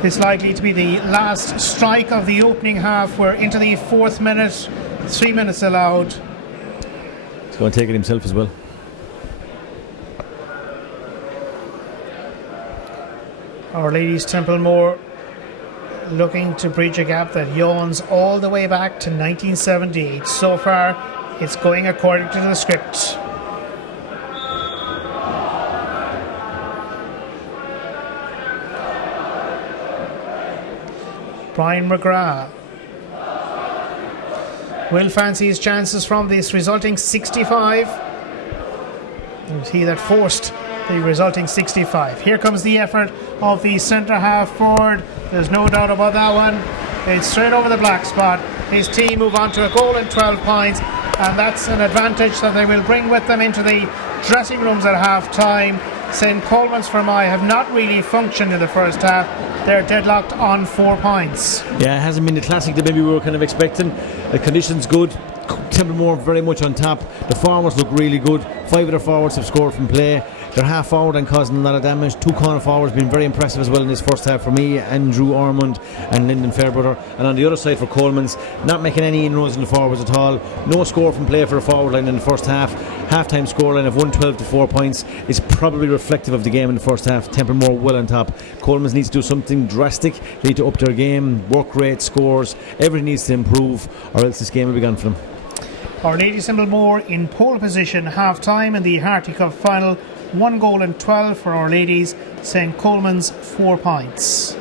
It's likely to be the last strike of the opening half. We're into the 4th minute. 3 minutes allowed. He's going to take it himself as well. Our Ladies Templemore looking to bridge a gap that yawns all the way back to 1978. So far, it's going according to the script. Brian McGrath will fancy his chances from this resulting 65. It was he that forced the resulting 65. Here comes the effort of the centre half forward. There's no doubt about that one. It's straight over the black spot. His team move on to a goal and 12 points, and that's an advantage that they will bring with them into the dressing rooms at half time. St. Colmans Fermoy have not really functioned in the first half. They're deadlocked on 4 points. Yeah, it hasn't been the classic that maybe we were kind of expecting. The conditions good. Templemore very much on top. The forwards look really good. 5 of their forwards have scored from play. They're half forward and causing a lot of damage. 2 corner forwards been very impressive as well in this first half for me, Andrew Ormond and Lyndon Fairbrother. And on the other side for Colmans, not making any inroads in the forwards at all. No score from play for the forward line in the first half. Half-time scoreline of 112 to 4 points is probably reflective of the game in the first half. Templemore well on top. Colmans needs to do something drastic. They need to up their game, work rate, scores. Everything needs to improve, or else this game will be gone for them. Our Ladies Templemore in pole position half-time in the Harty Cup Final. 1 goal and 12 for Our Ladies. St. Colmans 4 points.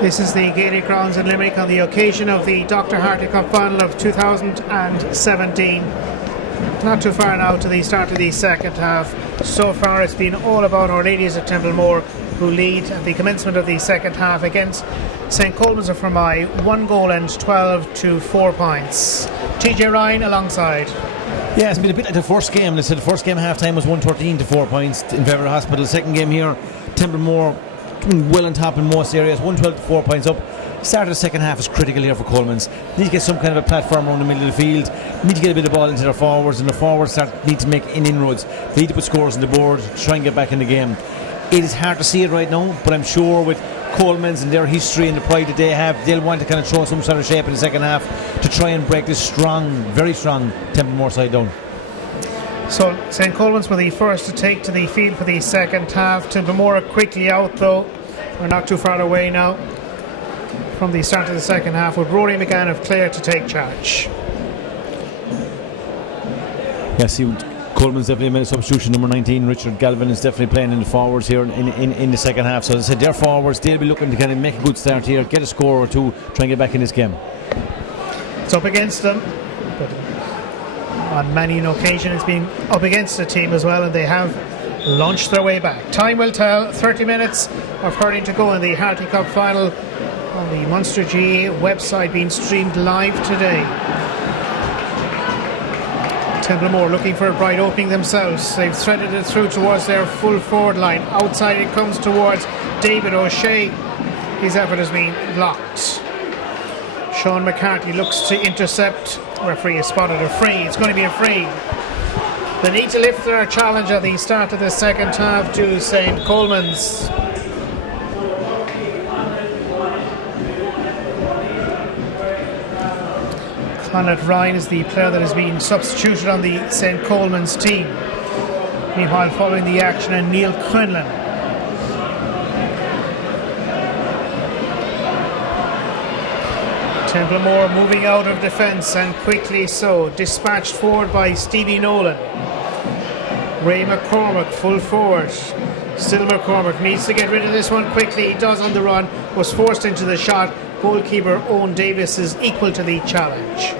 This is the Gaelic Grounds in Limerick on the occasion of the Dr. Harty Cup Final of 2017. Not too far now to the start of the second half. So far it's been all about Our Ladies of Templemore, who lead at the commencement of the second half against St. Colmans of Fermoy, 1 goal and 12 to 4 points. TJ Ryan alongside. Yeah, it's been a bit like the first game. They said the first game half time was 113 to 4 points in favour of Hospital. The second game here, Templemore well on top in most areas, 112 to 4 points up. Start of the second half is critical here for Colmans. Need to get some kind of a platform around the middle of the field. Need to get a bit of ball into their forwards, and the forwards need to make inroads. They need to put scores on the board, try and get back in the game. It is hard to see it right now, but I'm sure with Colmans and their history and the pride that they have, they'll want to kind of throw some sort of shape in the second half to try and break this strong, very strong Templemore side down. So St. Colmans were the first to take to the field for the second half. Templemore quickly out though. We're not too far away now from the start of the second half, with Rory McGann of Clare to take charge. Yes, Colman's definitely made a substitution. Number 19, Richard Galvin, is definitely playing in the forwards here in the second half. So as I said, their forwards, they'll be looking to kind of make a good start here, get a score or two, try and get back in this game. It's up against them, but on many an occasion it's been up against the team as well, and they have launched their way back. Time will tell. 30 minutes of hurling to go in the Harty Cup Final on the Munster GA website, being streamed live today. Templemore looking for a bright opening themselves. They've threaded it through towards their full forward line. Outside it comes towards David O'Shea. His effort has been blocked. Sean McCarthy looks to intercept. Referee has spotted a free. It's going to be a free. They need to lift their challenge at the start of the second half to St. Colmans. Conrad Ryan is the player that has been substituted on the St. Colmans team. Meanwhile, following the action, and Neil Quinlan. Templemore moving out of defence, and quickly so. Dispatched forward by Stevie Nolan. Ray McCormack full forward. Still McCormack needs to get rid of this one quickly. He does on the run. Was forced into the shot. Goalkeeper Owen Davis is equal to the challenge.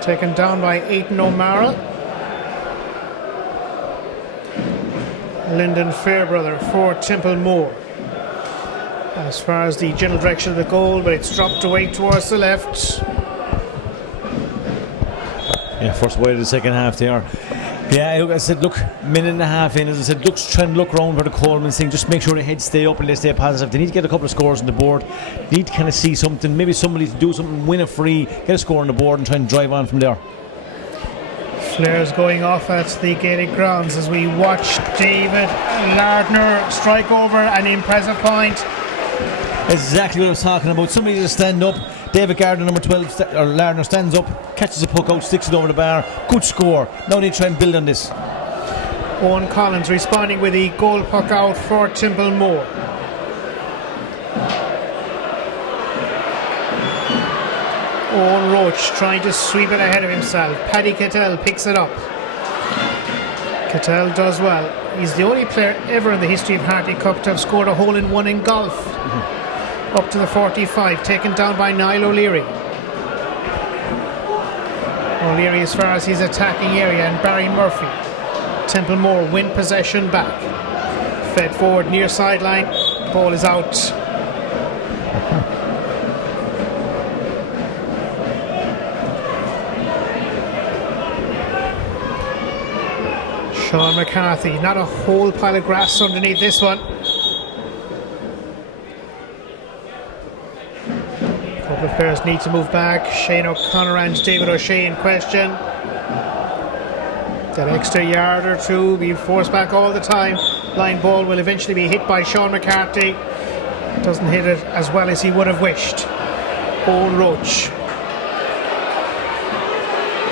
Taken down by Aiton O'Mara. Lyndon Fairbrother for Templemore. As far as the general direction of the goal, but it's dropped away towards the left. Yeah, first away to the second half there. Yeah, look, I said, look, minute and a half in, as I said, look, try and look around for the Colmans thing, just make sure their heads stay up and they stay positive. They need to get a couple of scores on the board, they need to kind of see something, maybe somebody to do something, win a free, get a score on the board and try and drive on from there. Flares going off at the Gaelic Grounds as we watch David Lardner strike over an impressive point. Exactly what I was talking about, somebody to stand up. David Gardner, number 12, or Lardner, stands up, catches a puck out, sticks it over the bar. Good score. Now they try and build on this. Owen Collins responding with the goal puck out for Templemore. Owen Roach trying to sweep it ahead of himself. Paddy Cattell picks it up. Cattell does well. He's the only player ever in the history of Harty Cup to have scored a hole-in-one in golf. Up to the 45, taken down by Niall O'Leary. O'Leary as far as his attacking area, and Barry Murphy. Templemore win possession back. Fed forward near sideline. Ball is out. Sean McCarthy, not a whole pile of grass underneath this one. Couple of players need to move back. Shane O'Connor and David O'Shea in question. That extra yard or two being forced back all the time. Line ball will eventually be hit by Sean McCarthy. Doesn't hit it as well as he would have wished. Owen Roach.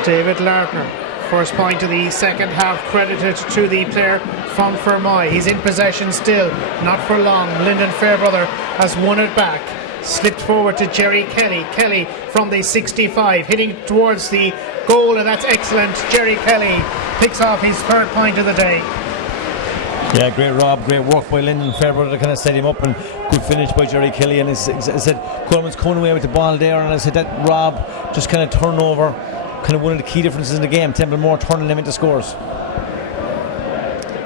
David Lardner. First point of the second half credited to the player from Fermoy. He's in possession still, not for long. Lyndon Fairbrother has won it back. Slipped forward to Jerry Kelly. Kelly from the 65, hitting towards the goal, and that's excellent. Jerry Kelly picks off his third point of the day. Yeah, great Rob, great work by Lyndon Fairbrother to kind of set him up and good finish by Jerry Kelly, and as I said, Colmans coming away with the ball there, and I said that Rob just kind of turnover, kind of one of the key differences in the game. Templemore turning them into scores.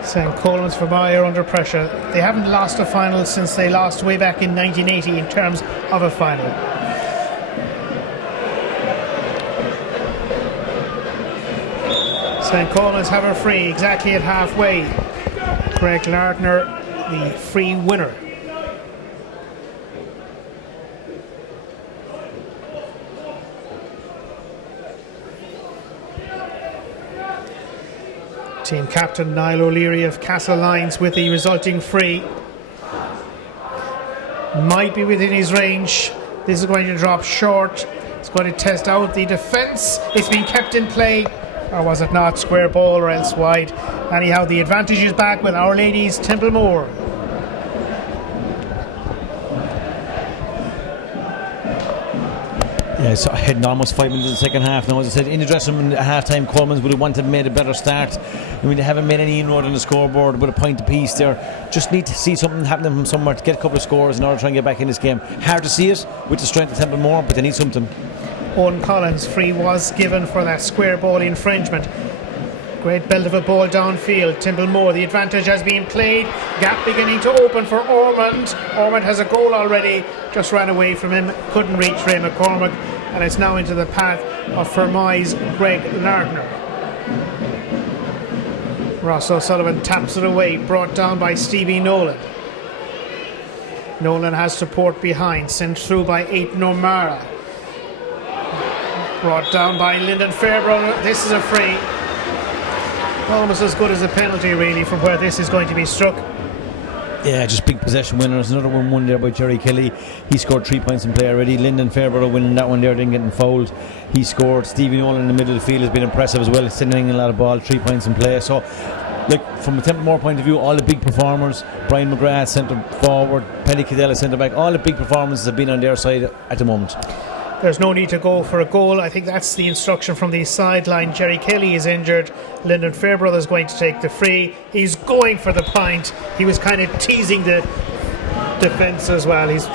St. Colmans Fermoy are under pressure. They haven't lost a final since they lost way back in 1980 in terms of a final. St. Colmans have a free exactly at halfway. Greg Lardner, the free winner. Team captain Niall O'Leary of Castlelyons with the resulting free. Might be within his range. This is going to drop short. It's going to test out the defence. It's been kept in play. Or was it not? Square ball or else wide. Anyhow, the advantage is back with Our Lady's Templemore. Yeah, so heading almost 5 minutes in the second half now. As I said, in the dressing room at half time, Colmans would have wanted to have made a better start. I mean, they haven't made any inroad on the scoreboard with a point apiece there. Just need to see something happening from somewhere to get a couple of scores in order to try and get back in this game. Hard to see it with the strength of Templemore, but they need something. Owen Collins free was given for that square ball infringement. Great belt of a ball downfield. Templemore, the advantage has been played. Gap beginning to open for Ormond. Ormond has a goal already. Just ran away from him. Couldn't reach Ray McCormack. And it's now into the path of Fermoy's Greg Lardner. Ross O'Sullivan taps it away. Brought down by Stevie Nolan. Nolan has support behind. Sent through by Aidan O'Mara. Brought down by Lyndon Fairbrother. This is a free. Almost as good as a penalty, really, from where this is going to be struck. Yeah, just big possession winners. Another one won there by Jerry Kelly. He scored 3 points in play already. Lyndon Fairbrother winning that one there, then getting fouled. He scored. Stevie Nolan in the middle of the field has been impressive as well, sending in a lot of ball, 3 points in play. So, like, from a Templemore point of view, all the big performers, Brian McGrath centre forward, Paddy Cadella centre back, all the big performances have been on their side at the moment. There's no need to go for a goal. I think that's the instruction from the sideline. Jerry Kelly is injured. Lyndon Fairbrother is going to take the free. He's going for the point. He was kind of teasing the defence as well. He's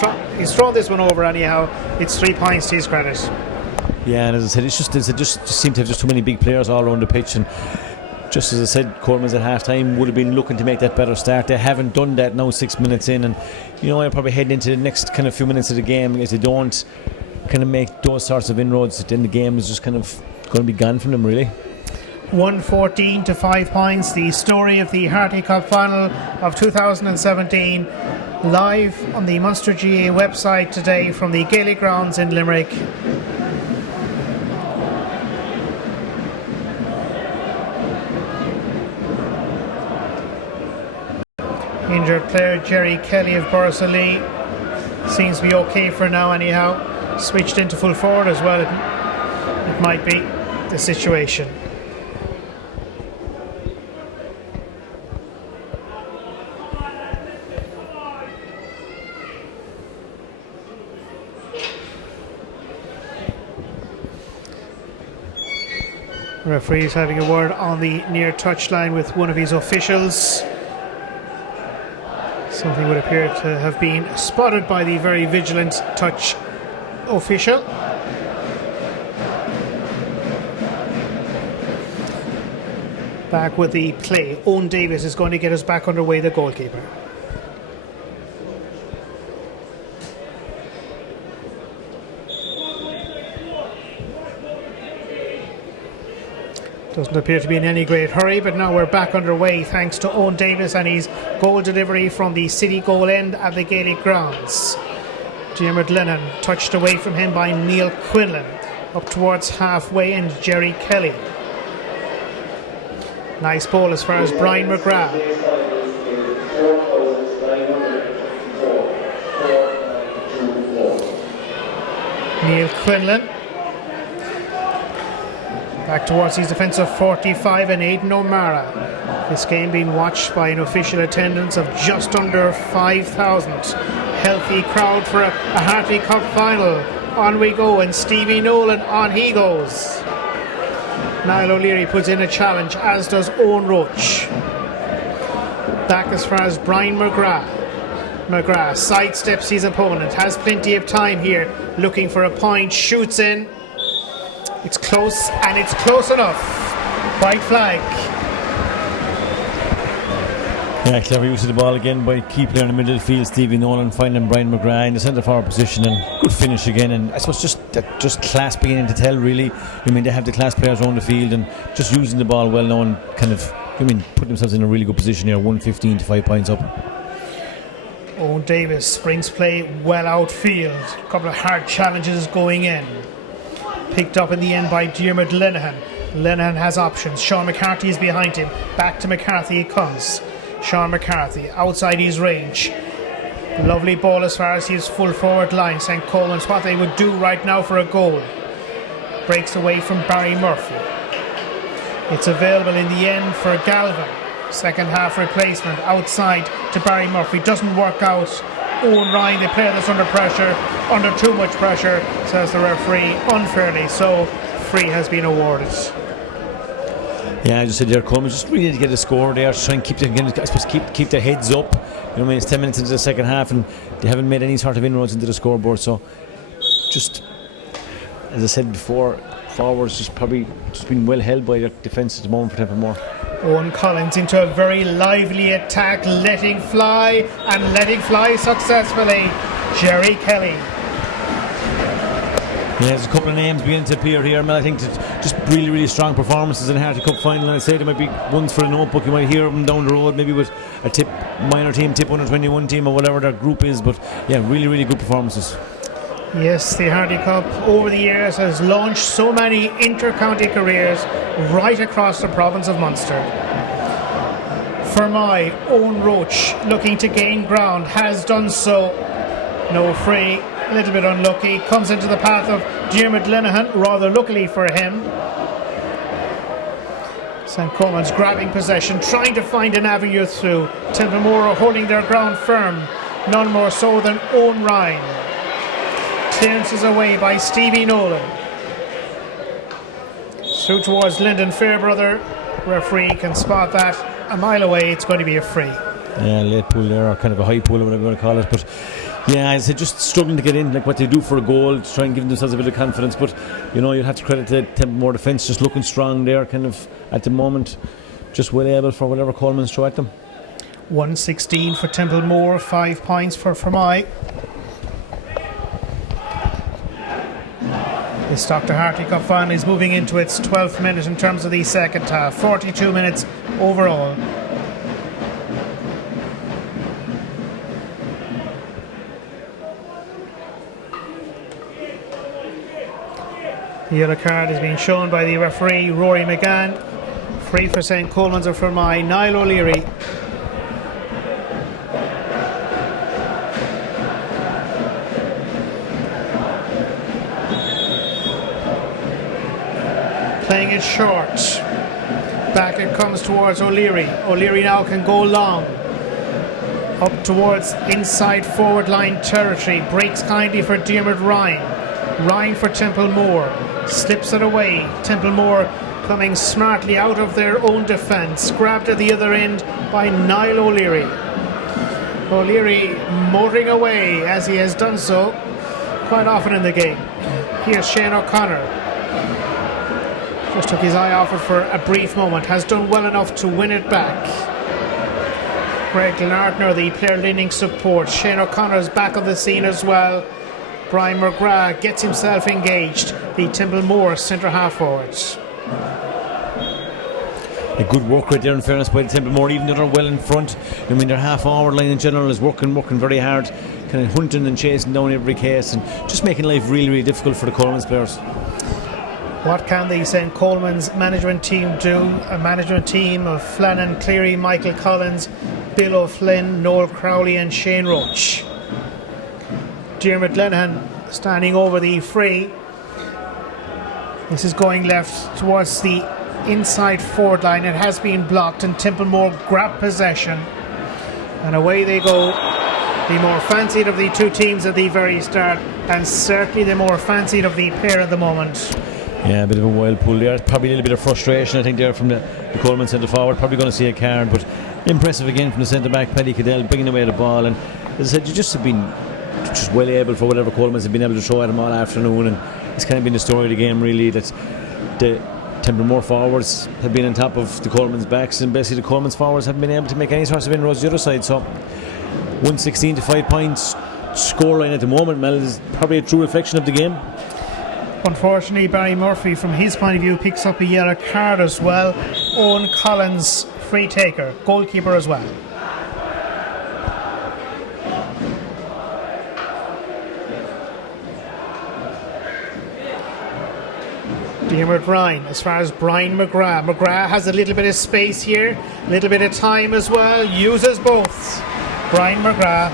thrown this one over anyhow. It's 3 points to his credit. Yeah, and as I said, it just seemed to have just too many big players all around the pitch, and just as I said, Colmans at half time would have been looking to make that better start. They haven't done that now 6 minutes in, and you know, they're probably heading into the next kind of few minutes of the game. If they don't kind of make those sorts of inroads, then the game is just kind of going to be gone from them, really. 114 to 5 points. The story of the Harty Cup Final of 2017, live on the Munster GA website today from the Gaelic grounds in Limerick. Injured player Jerry Kelly of Borrisalee seems to be okay for now anyhow. Switched into full forward as well. It might be the situation. The referee is having a word on the near touchline with one of his officials. Something would appear to have been spotted by the very vigilant touch official. Back with the play. Owen Davis is going to get us back underway, the goalkeeper. Doesn't appear to be in any great hurry, but now we're back underway thanks to Owen Davis and his goal delivery from the city goal end at the Gaelic grounds. Diarmuid Lennon touched away from him by Neil Quinlan. Up towards halfway and Jerry Kelly. Nice ball as far as Brian McGrath. Neil Quinlan. Back towards his defensive 45 and Aidan O'Mara. This game being watched by an official attendance of just under 5,000. Healthy crowd for a Harty Cup Final. On we go, and Stevie Nolan, on he goes. Niall O'Leary puts in a challenge, as does Owen Roach. Back as far as Brian McGrath. McGrath sidesteps his opponent, has plenty of time here, looking for a point, shoots in. It's close, and it's close enough. White flag. Yeah, clever use of the ball again by keeping in the middle of the field. Stevie Nolan finding Brian McGrath in the centre forward position, and good finish again. And I suppose just class beginning to tell, really. I mean, they have the class players around the field and just using the ball well now and kind of, put themselves in a really good position here. 115 to 5 points up. Owen Davis brings play well outfield. A couple of hard challenges going in. Picked up in the end by Diarmuid Linehan. Linehan has options. Sean McCarthy is behind him. Back to McCarthy it comes. Sean McCarthy outside his range. Lovely ball as far as his full forward line. St. Colmans, what they would do right now for a goal. Breaks away from Barry Murphy. It's available in the end for Galvin. Second half replacement outside to Barry Murphy. Doesn't work out. Owen Ryan, the player that's under pressure, under too much pressure, says the referee, unfairly. So free has been awarded. Yeah, I just said there, Colmans just really need to get a score there, try and keep their heads up. It's 10 minutes into the second half and they haven't made any sort of inroads into the scoreboard. So just, as I said before, forwards just been well held by their defence at the moment for Templemore. Owen Collins into a very lively attack, letting fly successfully. Jerry Kelly. Yeah, there's a couple of names beginning to appear here, man. I think just really, really strong performances in the Harty Cup Final. I'd say there might be ones for a notebook. You might hear them down the road, maybe with a minor team, tip under 21 team or whatever their group is. But yeah, really, really good performances. Yes, the Harty Cup over the years has launched so many inter-county careers right across the province of Munster. Fermoy, Owen Roach looking to gain ground, has done so. No free, a little bit unlucky, comes into the path of Diarmuid Linehan, rather luckily for him. St. Colmans grabbing possession, trying to find an avenue through. Templemore holding their ground firm, none more so than Owen Ryan. Clearance is away by Stevie Nolan. Through towards Lyndon Fairbrother. Referee can spot that a mile away. It's going to be a free. Yeah, late pull there, or kind of a high pull, or whatever you want to call it. But yeah, I said just struggling to get in, like what they do for a goal, to try and give themselves a bit of confidence. But you'll have to credit the Templemore defence just looking strong there, kind of at the moment, just well able for whatever Colmans throw at them. 116 for Templemore, 5 points for Fermoy. This Dr. Harty Cup Final is moving into its 12th minute in terms of the second half. 42 minutes overall. The yellow card is being shown by the referee, Rory McGann. Free for St. Colmans or Fermoy, Niall O'Leary. Playing it short. Back it comes towards O'Leary. O'Leary now can go long. Up towards inside forward line territory. Breaks kindly for Diarmuid Ryan. Ryan for Templemore. Slips it away. Templemore coming smartly out of their own defence. Grabbed at the other end by Niall O'Leary. O'Leary motoring away as he has done so quite often in the game. Here's Shane O'Connor. Just took his eye off it for a brief moment. Has done well enough to win it back. Greg Lardner, the player lending support. Shane O'Connor is back on the scene as well. Brian McGrath gets himself engaged. The Templemore centre half forwards. A good work right there, in fairness, by the Templemore, even though they're well in front. Their half forward line in general is working very hard, kind of hunting and chasing down every case and just making life really, really difficult for the Colmans players. What can the St. Colmans management team do? A management team of Flannan Cleary, Michael Collins, Bill O'Flynn, Noel Crowley and Shane Roach. Diarmuid Linehan standing over the free. This is going left towards the inside forward line. It has been blocked and Templemore grab possession. And away they go. The more fancied of the two teams at the very start, and certainly the more fancied of the pair at the moment. Yeah, a bit of a wild pull there. Probably a little bit of frustration, I think, there from the Colmans centre forward. Probably going to see a card, but impressive again from the centre back, Paddy Cadell, bringing away the ball. And as I said, you just have been just well able for whatever Colmans have been able to throw at them all afternoon, and it's kind of been the story of the game really, that the Templemore forwards have been on top of the Colmans backs, and basically the Colmans forwards haven't been able to make any sorts of inroads the other side. So 116 to 5 points scoreline at the moment, Mel, is probably a true reflection of the game. Unfortunately, Barry Murphy, from his point of view, picks up a yellow card as well. Owen Collins, free taker, goalkeeper as well. Dermot Ryan, as far as Brian McGrath. McGrath has a little bit of space here, a little bit of time as well, uses both. Brian McGrath.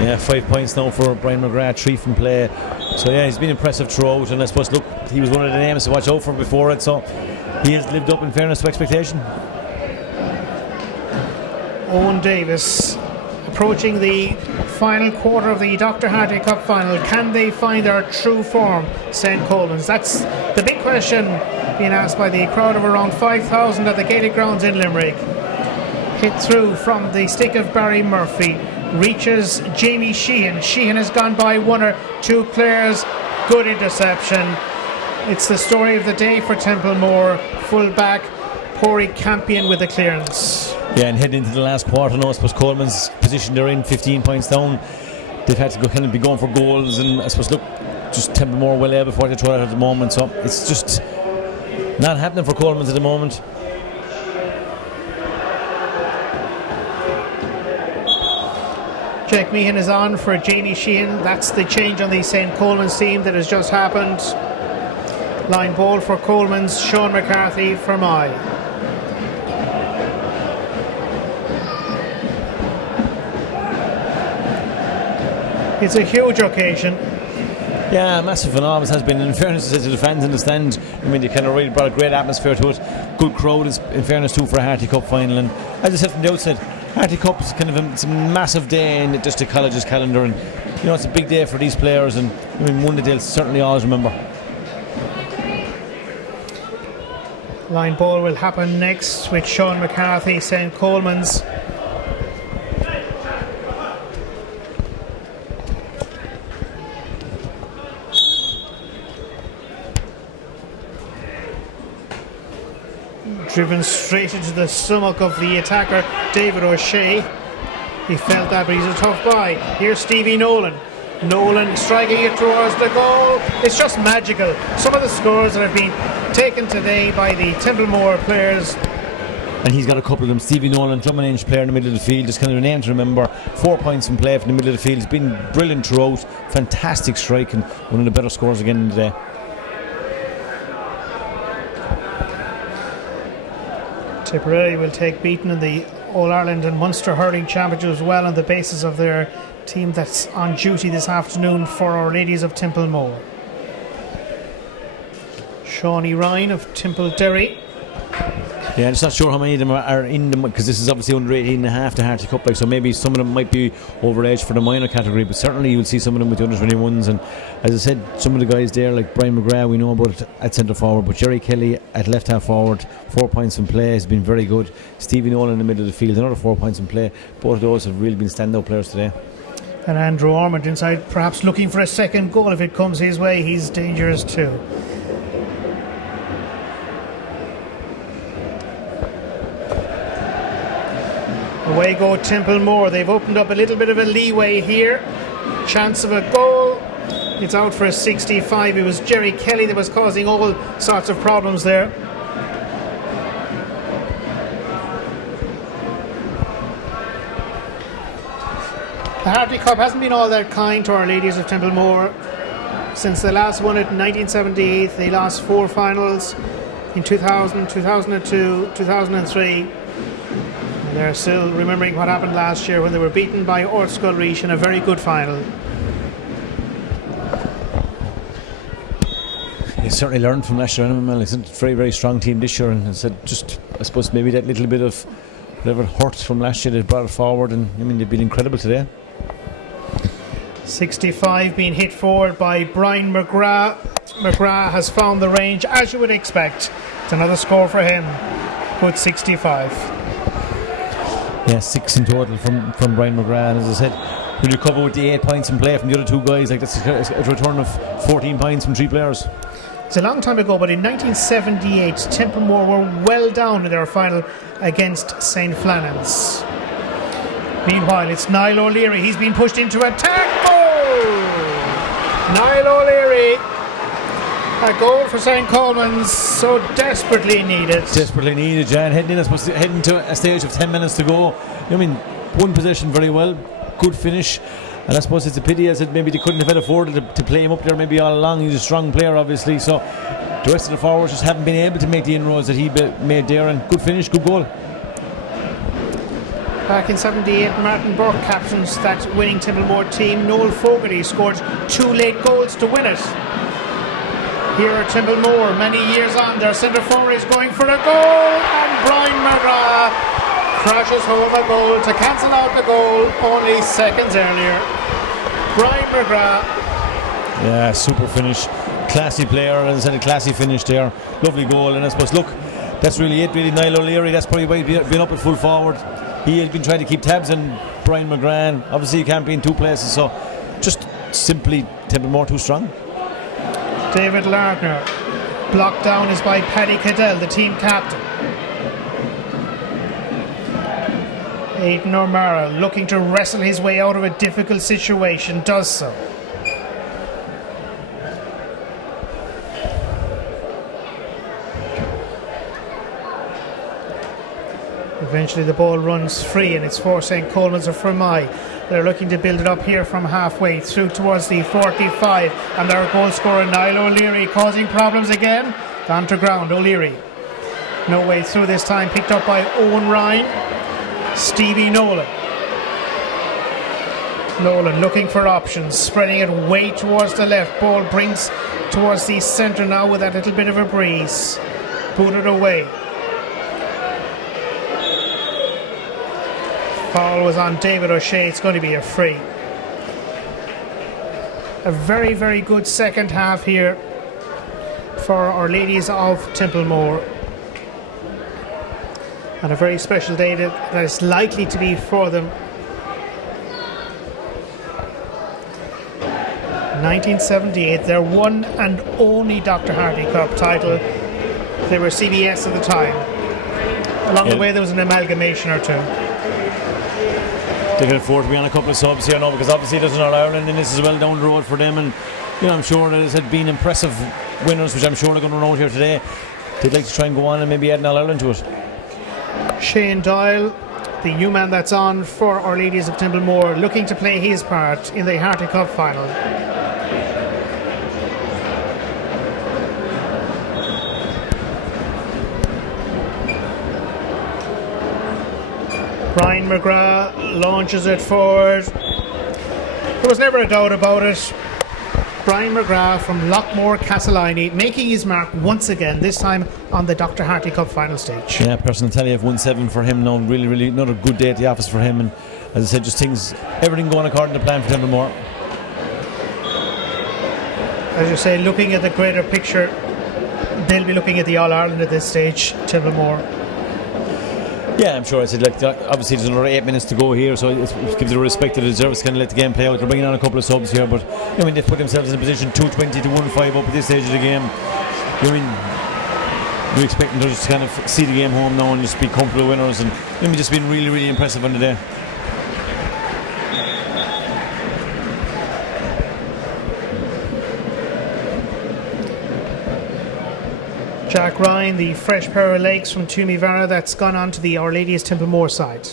Yeah, 5 points now for Brian McGrath, 3 from play. So yeah, he's been impressive throughout, and I suppose, look, he was one of the names to watch out for before it, so he has lived up in fairness to expectation. Owen Davis approaching the final quarter of the Dr. Harty Cup Final. Can they find their true form, St. Colmans? That's the big question being asked by the crowd of around 5,000 at the gated grounds in Limerick. Hit through from the stick of Barry Murphy, reaches Jamie Sheehan. Sheehan has gone by one or two players. Good interception. It's the story of the day for Templemore. Full back Pori Campion with the clearance. Yeah, and heading into the last quarter now, I suppose Colman's position they're in, 15 points down. They've had to go, kind of be going for goals, and I suppose, look, just Templemore well able for what they throw out at the moment, so it's just not happening for Colmans at the moment. Jack Meehan is on for Jamie Sheehan. That's the change on the St. Colmans team that has just happened. Line ball for Colmans, Sean McCarthy, Fermoy. It's a huge occasion. Yeah, massive and always has been. In fairness to the fans in the stand, I mean, they kind of really brought a great atmosphere to it. Good crowd, in fairness too, for a Harty Cup final. And as I said from the outset, Harty Cup is kind of it's a massive day in just the college's calendar, and you know, it's a big day for these players, and I mean, one that they'll certainly always remember. Line ball will happen next with Sean McCarthy, St. Colmans. Driven straight into the stomach of the attacker, David O'Shea. He felt that, but he's a tough buy. Here's Stevie Nolan. Nolan striking it towards the goal. It's just magical. Some of the scores that have been taken today by the Templemore players. And he's got a couple of them. Stevie Nolan, drum and inch player in the middle of the field, just kind of a name to remember. 4 points in play from the middle of the field. He's been brilliant throughout. Fantastic strike, and one of the better scores again today. Tipperary will take beating in the All-Ireland and Munster hurling championship as well on the basis of their team that's on duty this afternoon for Our Ladies of Templemore. Shawnee Ryan of Templederry. Yeah, I'm just not sure how many of them are in them, because this is obviously under 18.5 the Harty Cup, like, so maybe some of them might be overage for the minor category, but certainly you'll see some of them with the under 21s. And as I said, some of the guys there, like Brian McGrath, we know about at centre forward, but Jerry Kelly at left half forward, 4 points in play, has been very good. Stevie Nolan in the middle of the field, another 4 points in play. Both of those have really been standout players today. And Andrew Ormond inside, perhaps looking for a second goal if it comes his way. He's dangerous too. Away go Templemore. They've opened up a little bit of a leeway here. Chance of a goal. It's out for a 65. It was Jerry Kelly that was causing all sorts of problems there. The Harty Cup hasn't been all that kind to Our Ladies of Templemore since they last won it in 1978. They lost 4 finals in 2000, 2002, 2003. They're still remembering what happened last year when they were beaten by Ortsgull Reach in a very good final. They certainly learned from last year. It's a very, very strong team this year, and I said, just I suppose maybe that little bit of whatever hurt from last year, they brought it forward, and I mean, they've been incredible today. 65 being hit forward by Brian McGrath. McGrath has found the range, as you would expect. It's another score for him. Good 65. Yeah, 6 in total from Brian McGrath. And as I said, when you cover with the 8 points in play from the other two guys, like that's a return of 14 points from 3 players. It's a long time ago, but in 1978, Templemore were well down in their final against St. Flannans. Meanwhile, it's Niall O'Leary. He's been pushed into attack. Oh! Niall O'Leary. A goal for St. Colmans, so desperately needed. Desperately needed, Jan. Heading to a stage of 10 minutes to go. I mean, one possession very well. Good finish. And I suppose it's a pity, as maybe they couldn't have afforded to play him up there maybe all along. He's a strong player, obviously. So the rest of the forwards just haven't been able to make the inroads that he made there. And good finish, good goal. Back in 78, Martin Burke captains that winning Templemore team. Noel Fogarty scored 2 late goals to win it. Here at Templemore, many years on, their centre forward is going for a goal, and Brian McGrath crashes home a goal to cancel out the goal only seconds earlier. Brian McGrath. Yeah, super finish. Classy player, and as I said, a classy finish there. Lovely goal, and I suppose, look, that's really it, really. Niall O'Leary, that's probably why he's been up at full forward. He has been trying to keep tabs on Brian McGrath. Obviously, he can't be in 2 places, so just simply Templemore too strong. David Lardner, blocked down is by Paddy Cadell, the team captain. Aidan O'Mara, looking to wrestle his way out of a difficult situation, does so. Eventually the ball runs free, and it's for St. Colmans or Fermoy. They're looking to build it up here from halfway through towards the 45, and their goal scorer Niall O'Leary causing problems again. Gone to ground, O'Leary. No way through this time, picked up by Owen Ryan. Stevie Nolan. Nolan looking for options, spreading it way towards the left. Ball brings towards the centre now with that little bit of a breeze. Booted away. Foul was on David O'Shea. It's going to be a free. A very, very good second half here for Our Ladies of Templemore. And a very special day that is likely to be for them. 1978, their one and only Dr. Harty Cup title. They were CBS at the time. Along the way there was an amalgamation or two. They can afford to be on a couple of subs here now, because obviously there's another Ireland and this is well down the road for them, and I'm sure that it's been impressive winners, which I'm sure they're going to run out here today. They'd like to try and go on and maybe add an All-Ireland to it. Shane Doyle, the new man that's on for Our Ladies of Templemore, looking to play his part in the Harty Cup Final. Brian McGrath launches it forward. There was never a doubt about it. Brian McGrath from Lockmore Castleiney making his mark once again, this time on the Dr. Harty Cup final stage. Yeah, personal tally of 1-7 for him now. Really, really another good day at the office for him. And as I said, just everything going according to plan for Templemore. As you say, looking at the greater picture, they'll be looking at the All-Ireland at this stage, Templemore. Yeah, I'm sure. I said, obviously there's another 8 minutes to go here, so it gives the respect that it deserves to kind of let the game play out. They're bringing on a couple of subs here, but they've put themselves in a position 220 to 1-5 up at this stage of the game. We're expecting to just kind of see the game home now and just be comfortable winners, and just been really, really impressive on the day. Jack Ryan, the fresh pair of legs from Tumivara, that's gone on to the Our Ladies Templemore side.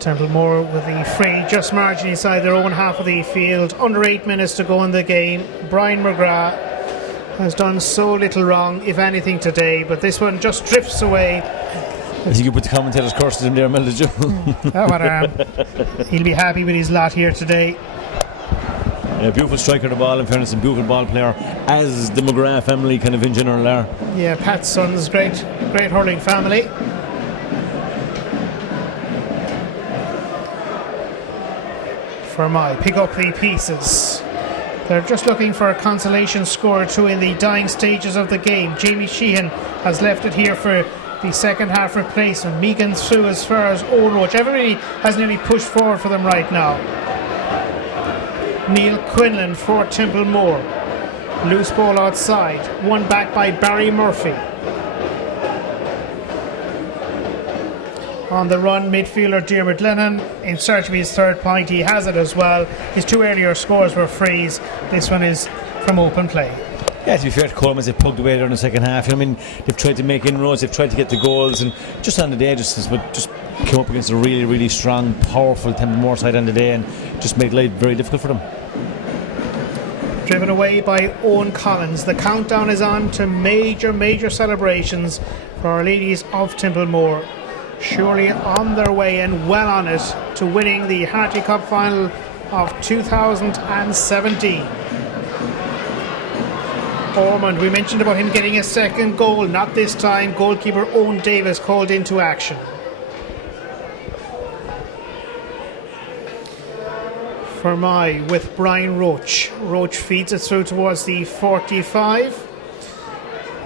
Templemore with the free just margin inside their own half of the field. Under 8 minutes to go in the game. Brian McGrath has done so little wrong, if anything, today, but this one just drifts away. I think you put the commentators' curses in there, Mel, did you? He'll be happy with his lot here today. Yeah, beautiful striker of the ball, in fairness, and beautiful ball player, as the McGrath family kind of in general are. Yeah, Pat's son's great hurling family. Fermoy pick up the pieces. They're just looking for a consolation score or two in the dying stages of the game. Jamie Sheehan has left it here for the second half replacement. Megan through as far as Owen Roach. Everybody has nearly pushed forward for them right now. Neil Quinlan for Templemore. Loose ball outside. One back by Barry Murphy. On the run, midfielder Diarmuid Lennon in search of his third point. He has it as well. His two earlier scores were frees. This one is from open play. Yeah, to be fair to Colmans, they've plugged away there in the second half. I mean, they've tried to make inroads, they've tried to get the goals, and just on the day, just came up against a really, really strong, powerful Templemore side on the day, and just made life very difficult for them. Driven away by Owen Collins. The countdown is on to major celebrations for Our Ladies of Templemore. Surely on their way and well on it to winning the Harty Cup Final of 2017. Ormond, we mentioned about him getting a second goal. Not this time. Goalkeeper Owen Davis called into action. Fermoy with Brian Roach. Roach feeds it through towards the 45.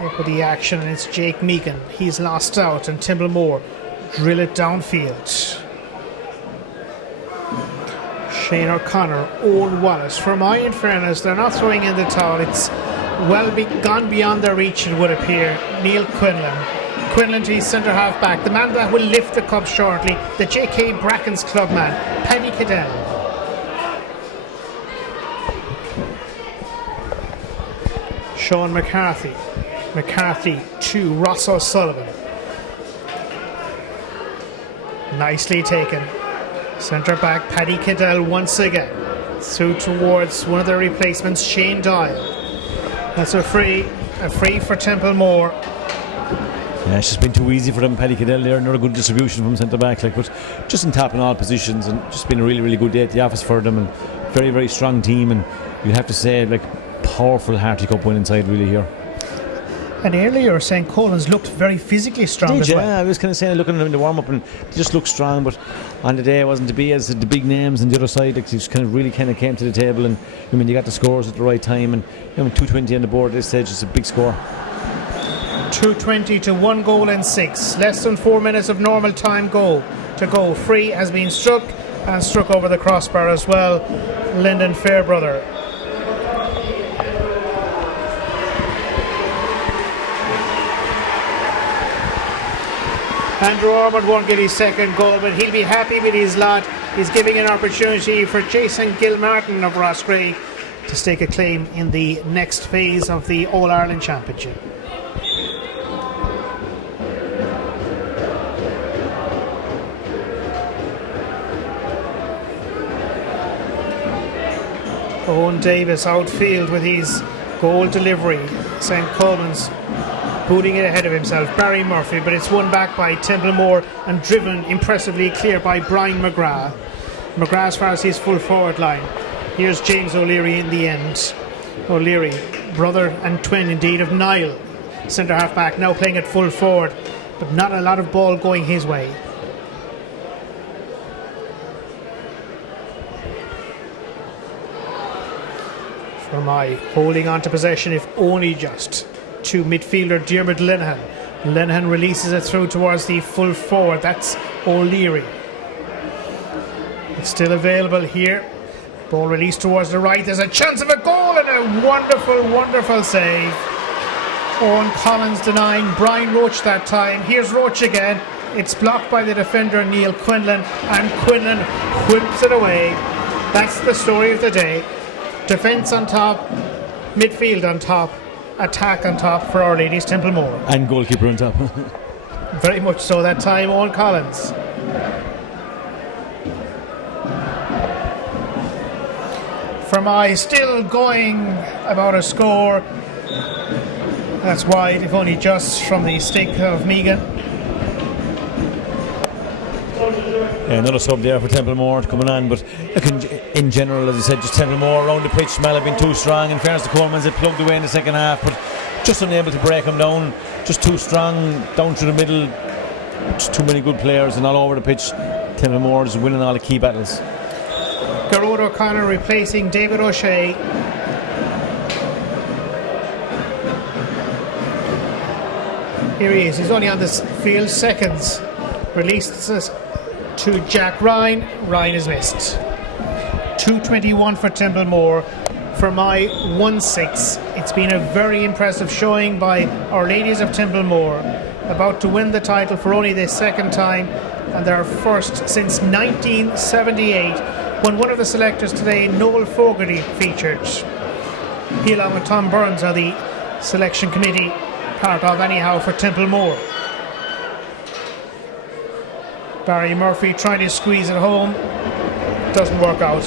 Up with the action, and it's Jake Meegan. He's lost out, and Templemore drill it downfield. Shane O'Connor, Owen Wallace. Fermoy, in fairness, they're not throwing in the towel. It's gone beyond their reach, it would appear. Neil Quinlan. Quinlan to his centre half back. The man that will lift the cup shortly. The J.K. Bracken's clubman, Paddy Cadell. Sean McCarthy. McCarthy to Ross O'Sullivan. Nicely taken. Centre back Paddy Cadell once again. Through towards one of their replacements, Shane Doyle. That's a free for Templemore. Yeah, it's just been too easy for them. Paddy Cadell there, another good distribution from centre back, but just in top in all positions, and just been a really, really good day at the office for them, and very, very strong team, and you'd have to say powerful Harty Cup winning side really here. And earlier you were saying Colmans looked very physically strong as well. Yeah, I was kind of saying, looking at them in the warm-up, and they just looked strong, but on the day it wasn't to be as the big names on the other side. They just really came to the table, and I mean, you got the scores at the right time, and 220 on the board at this stage is a big score. 220 to 1 goal and 6. Less than 4 minutes of normal time to go. Free has been struck, and struck over the crossbar as well. Lyndon Fairbrother. Andrew Ormond won't get his second goal, but he'll be happy with his lot. He's giving an opportunity for Jason Gilmartin of Roscrea to stake a claim in the next phase of the All-Ireland Championship. Owen Davis outfield with his goal delivery. St. Colmans booting it ahead of himself. Barry Murphy, but it's won back by Templemore and driven impressively clear by Brian McGrath. McGrath as far as his full forward line. Here's James O'Leary in the end. O'Leary, brother and twin indeed of Niall, centre half back, now playing at full forward, but not a lot of ball going his way. Fermoy holding on to possession, if only just, to midfielder Diarmuid Lenihan. Lenihan releases it through towards the full forward. That's O'Leary. It's still available here. Ball released towards the right. There's a chance of a goal, and a wonderful save. Owen Collins denying Brian Roach that time. Here's Roach again. It's blocked by the defender Neil Quinlan, and Quinlan whips it away. That's the story of the day. Defence on top, midfield on top, attack on top for Our Ladies Templemore. And goalkeeper on top. Very much so that time, Owen Collins. Fermoy still going about a score. That's wide, if only just, from the stick of Meegan. Yeah, another sub there for Templemore coming on, but look, in general, as I said, just Templemore around the pitch might have been too strong. In fairness to Colmans, they plugged away in the second half, but just unable to break them down. Just too strong down through the middle. Just too many good players and all over the pitch. Templemore is winning all the key battles. Garrod O'Connor replacing David O'Shea. Here he is, he's only on this field seconds. Releases to Jack Ryan. Ryan is missed. 2:21 for Templemore. Fermoy 1-6. It's been a very impressive showing by Our Ladies of Templemore, about to win the title for only the second time and their first since 1978, when one of the selectors today, Noel Fogarty, featured. He, along with Tom Burns, are the selection committee, part of anyhow, for Templemore. Barry Murphy trying to squeeze it home, doesn't work out.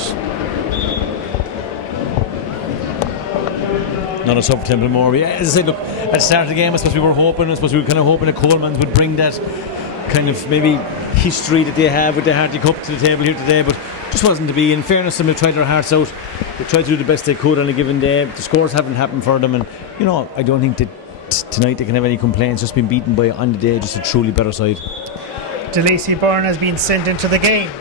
Not a sub for Templemore. Yeah, as I said, look, at the start of the game, I suppose we were hoping that Colmans would bring that kind of maybe history that they have with the Harty Cup to the table here today, but just wasn't to be. In fairness, they tried their hearts out. They tried to do the best they could on a given day. The scores haven't happened for them, and I don't think that tonight they can have any complaints. Just been beaten by, on the day, just a truly better side. DeLacy Byrne has been sent into the game.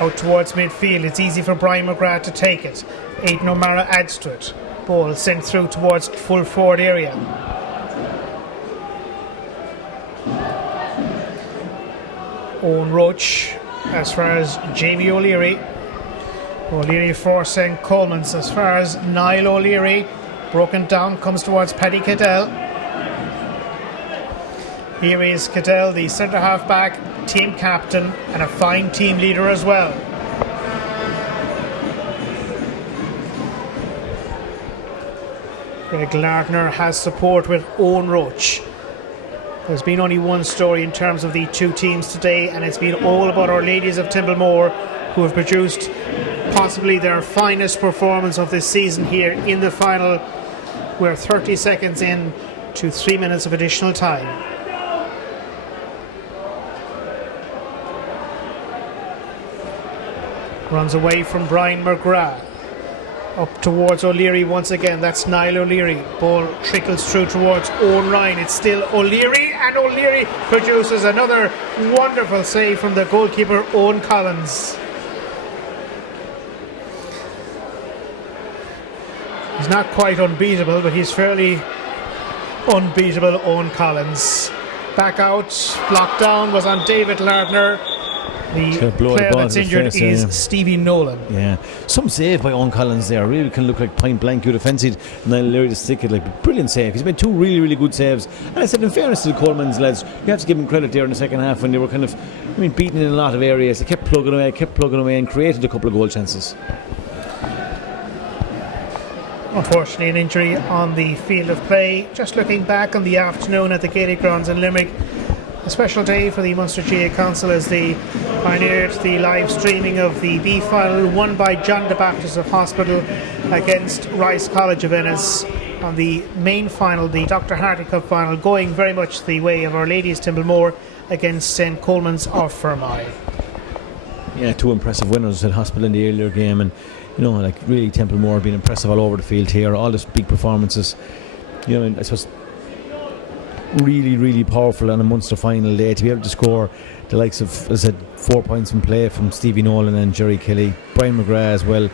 Out towards midfield, it's easy for Brian McGrath to take it. Aidan O'Mara adds to it. Ball sent through towards full forward area. Owen Roach as far as Jamie O'Leary. O'Leary forcing Colmans as far as Niall O'Leary. Broken down, comes towards Paddy Cadell. Here is Cadell, the centre half back, team captain, and a fine team leader as well. Greg Lardner has support with Owen Roach. There's been only one story in terms of the two teams today, and it's been all about Our Ladies of Templemore, who have produced possibly their finest performance of this season here in the final. We're 30 seconds in to 3 minutes of additional time. Runs away from Brian McGrath. Up towards O'Leary once again. That's Niall O'Leary. Ball trickles through towards Owen Ryan. It's still O'Leary, and O'Leary produces another wonderful save from the goalkeeper, Owen Collins. He's not quite unbeatable, but he's fairly unbeatable, Owen Collins. Back out, blocked down, was on David Lardner. The player that's injured is Stevie Nolan. Yeah, some save by Owen Collins there. Really can look like point blank. You'd have fancied Niall Leary to stick it. Like, brilliant save. He's made two really, really good saves. And I said, in fairness to the Colmans lads, you have to give them credit there in the second half when they were kind of, beaten in a lot of areas. They kept plugging away, and created a couple of goal chances. Unfortunately, an injury on the field of play. Just looking back on the afternoon at the Gaelic grounds in Limerick, a special day for the Munster GA Council as they pioneered the live streaming of the B final won by John the Baptist of Hospital against Rice College of Ennis. On the main final, the Dr. Harty Cup Final, going very much the way of Our Ladies Templemore against St. Colmans of Fermoy. Yeah, two impressive winners at Hospital in the earlier game, and really Templemore being impressive all over the field here. All these big performances. I suppose really, really powerful on a Munster final day to be able to score the likes of, as I said, 4 points from play from Stevie Nolan and Jerry Kelly, Brian McGrath as well,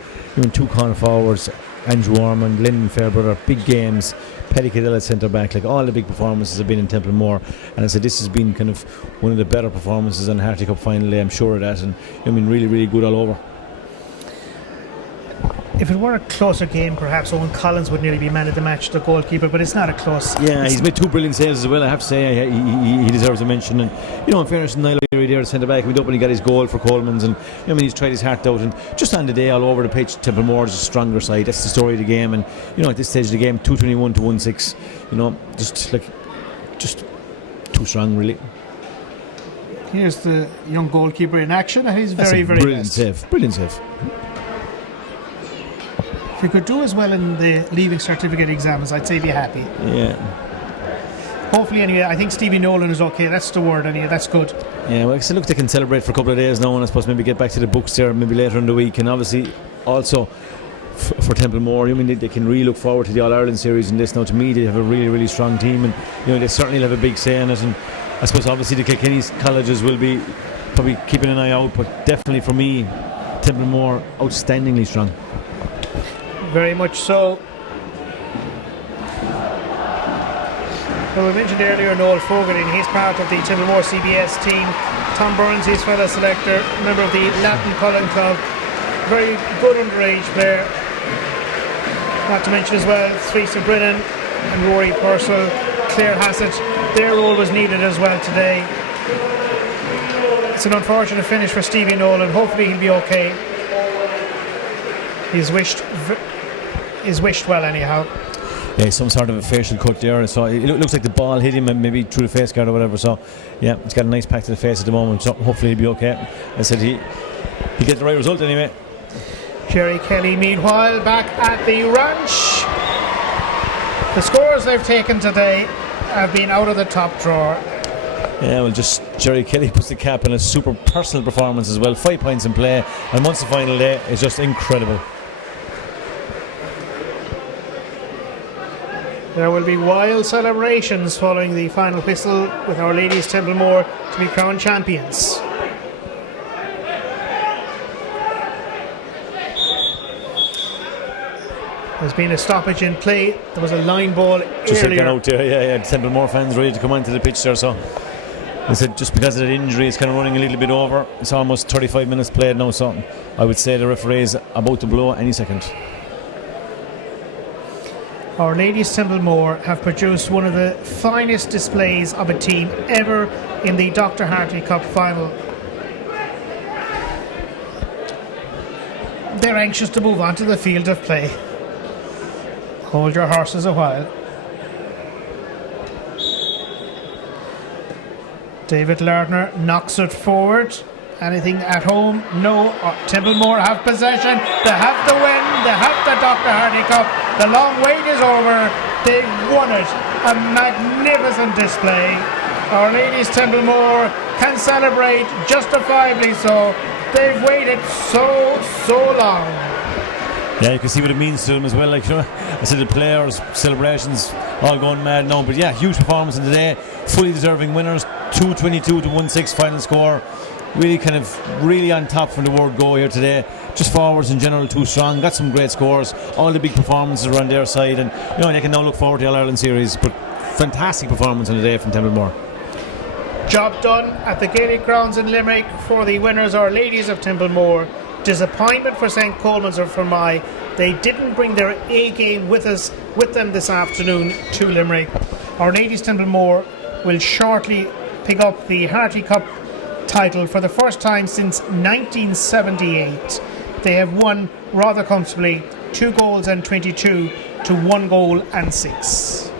two corner forwards, Andrew Ormond, Lyndon Fairbrother, big games, Paddy Cadell at centre back. Like, all the big performances have been in Templemore, and I said this has been kind of one of the better performances on the Harty Cup final day, I'm sure of that, and really, really good all over. If it were a closer game, perhaps Owen Collins would nearly be man of the match, the goalkeeper, but it's not a close. Yeah, he's made two brilliant saves as well, I have to say. He deserves a mention. And in fairness to Niall O'Leary there, the centre back, went up and he got his goal for Colmans, and he's tried his heart out, and just on the day all over the pitch, Templemore is a stronger side. That's the story of the game, and at this stage of the game, 221 to 1-6, just too strong really. Here's the young goalkeeper in action, and he's very, very brilliant save. Brilliant save. If you could do as well in the leaving certificate exams, I'd say be happy. Yeah. Hopefully, anyway, I think Stevie Nolan is okay. That's the word, anyway. That's good. Yeah, well, look, they can celebrate for a couple of days now, and I suppose maybe get back to the books there maybe later in the week. And obviously, also for Templemore, they can really look forward to the All-Ireland series in this now. To me, they have a really, really strong team, and they certainly have a big say in it. And I suppose obviously the Kilkenny colleges will be probably keeping an eye out, but definitely for me, Templemore outstandingly strong. Very much so. Well, we mentioned earlier Noel Fogarty, he's part of the Templemore CBS team. Tom Burns, his fellow selector, member of the Latin Cullen Club. Very good underage player. Not to mention as well Theresa Brennan and Rory Purcell, Claire Hassett. Their role was needed as well today. It's an unfortunate finish for Stevie Nolan. Hopefully he'll be okay. He's wished well anyhow. Yeah, some sort of a facial cut there. So it looks like the ball hit him and maybe through the face guard or whatever. So yeah, he's got a nice pack to the face at the moment. So hopefully he'll be okay. I said he get the right result anyway. Jerry Kelly, meanwhile, back at the ranch. The scores they've taken today have been out of the top drawer. Yeah, well, just Jerry Kelly puts the cap on a super personal performance as well. 5 points in play, and once the final day is just incredible. There will be wild celebrations following the final whistle with Our Ladies Templemore to be crowned champions. There's been a stoppage in play. There was a line ball just earlier. out there, yeah. Templemore fans ready to come onto the pitch there. So I said just because of that injury, it's kind of running a little bit over. It's almost 35 minutes played now, so I would say the referee is about to blow any second. Our Ladies Templemore have produced one of the finest displays of a team ever in the Dr. Harty Cup Final. They're anxious to move on to the field of play. Hold your horses a while. David Lardner knocks it forward. Anything at home? No. Templemore have possession. They have the win. They have the Dr. Harty Cup. The long wait is over. They've won it. A magnificent display. Our Ladies Templemore can celebrate justifiably so. They've waited so long. Yeah, you can see what it means to them as well. Like, you know, I said the players, celebrations, all going mad now. But yeah, huge performance in the day. Fully deserving winners. 222 to 1-6 final score. Really on top from the word go here today. Just forwards in general too strong. Got some great scores. All the big performances are on their side, and you know they can now look forward to the All-Ireland series. But fantastic performance on the day from Templemore. Job done at the Gaelic grounds in Limerick for the winners, Our Ladies of Templemore. Disappointment for St. Colmans or Fermoy. They didn't bring their A game with them this afternoon to Limerick. Our Ladies Templemore will shortly pick up the Harty Cup title for the first time since 1978. They have won rather comfortably, 2 goals and 22 to 1 goal and 6.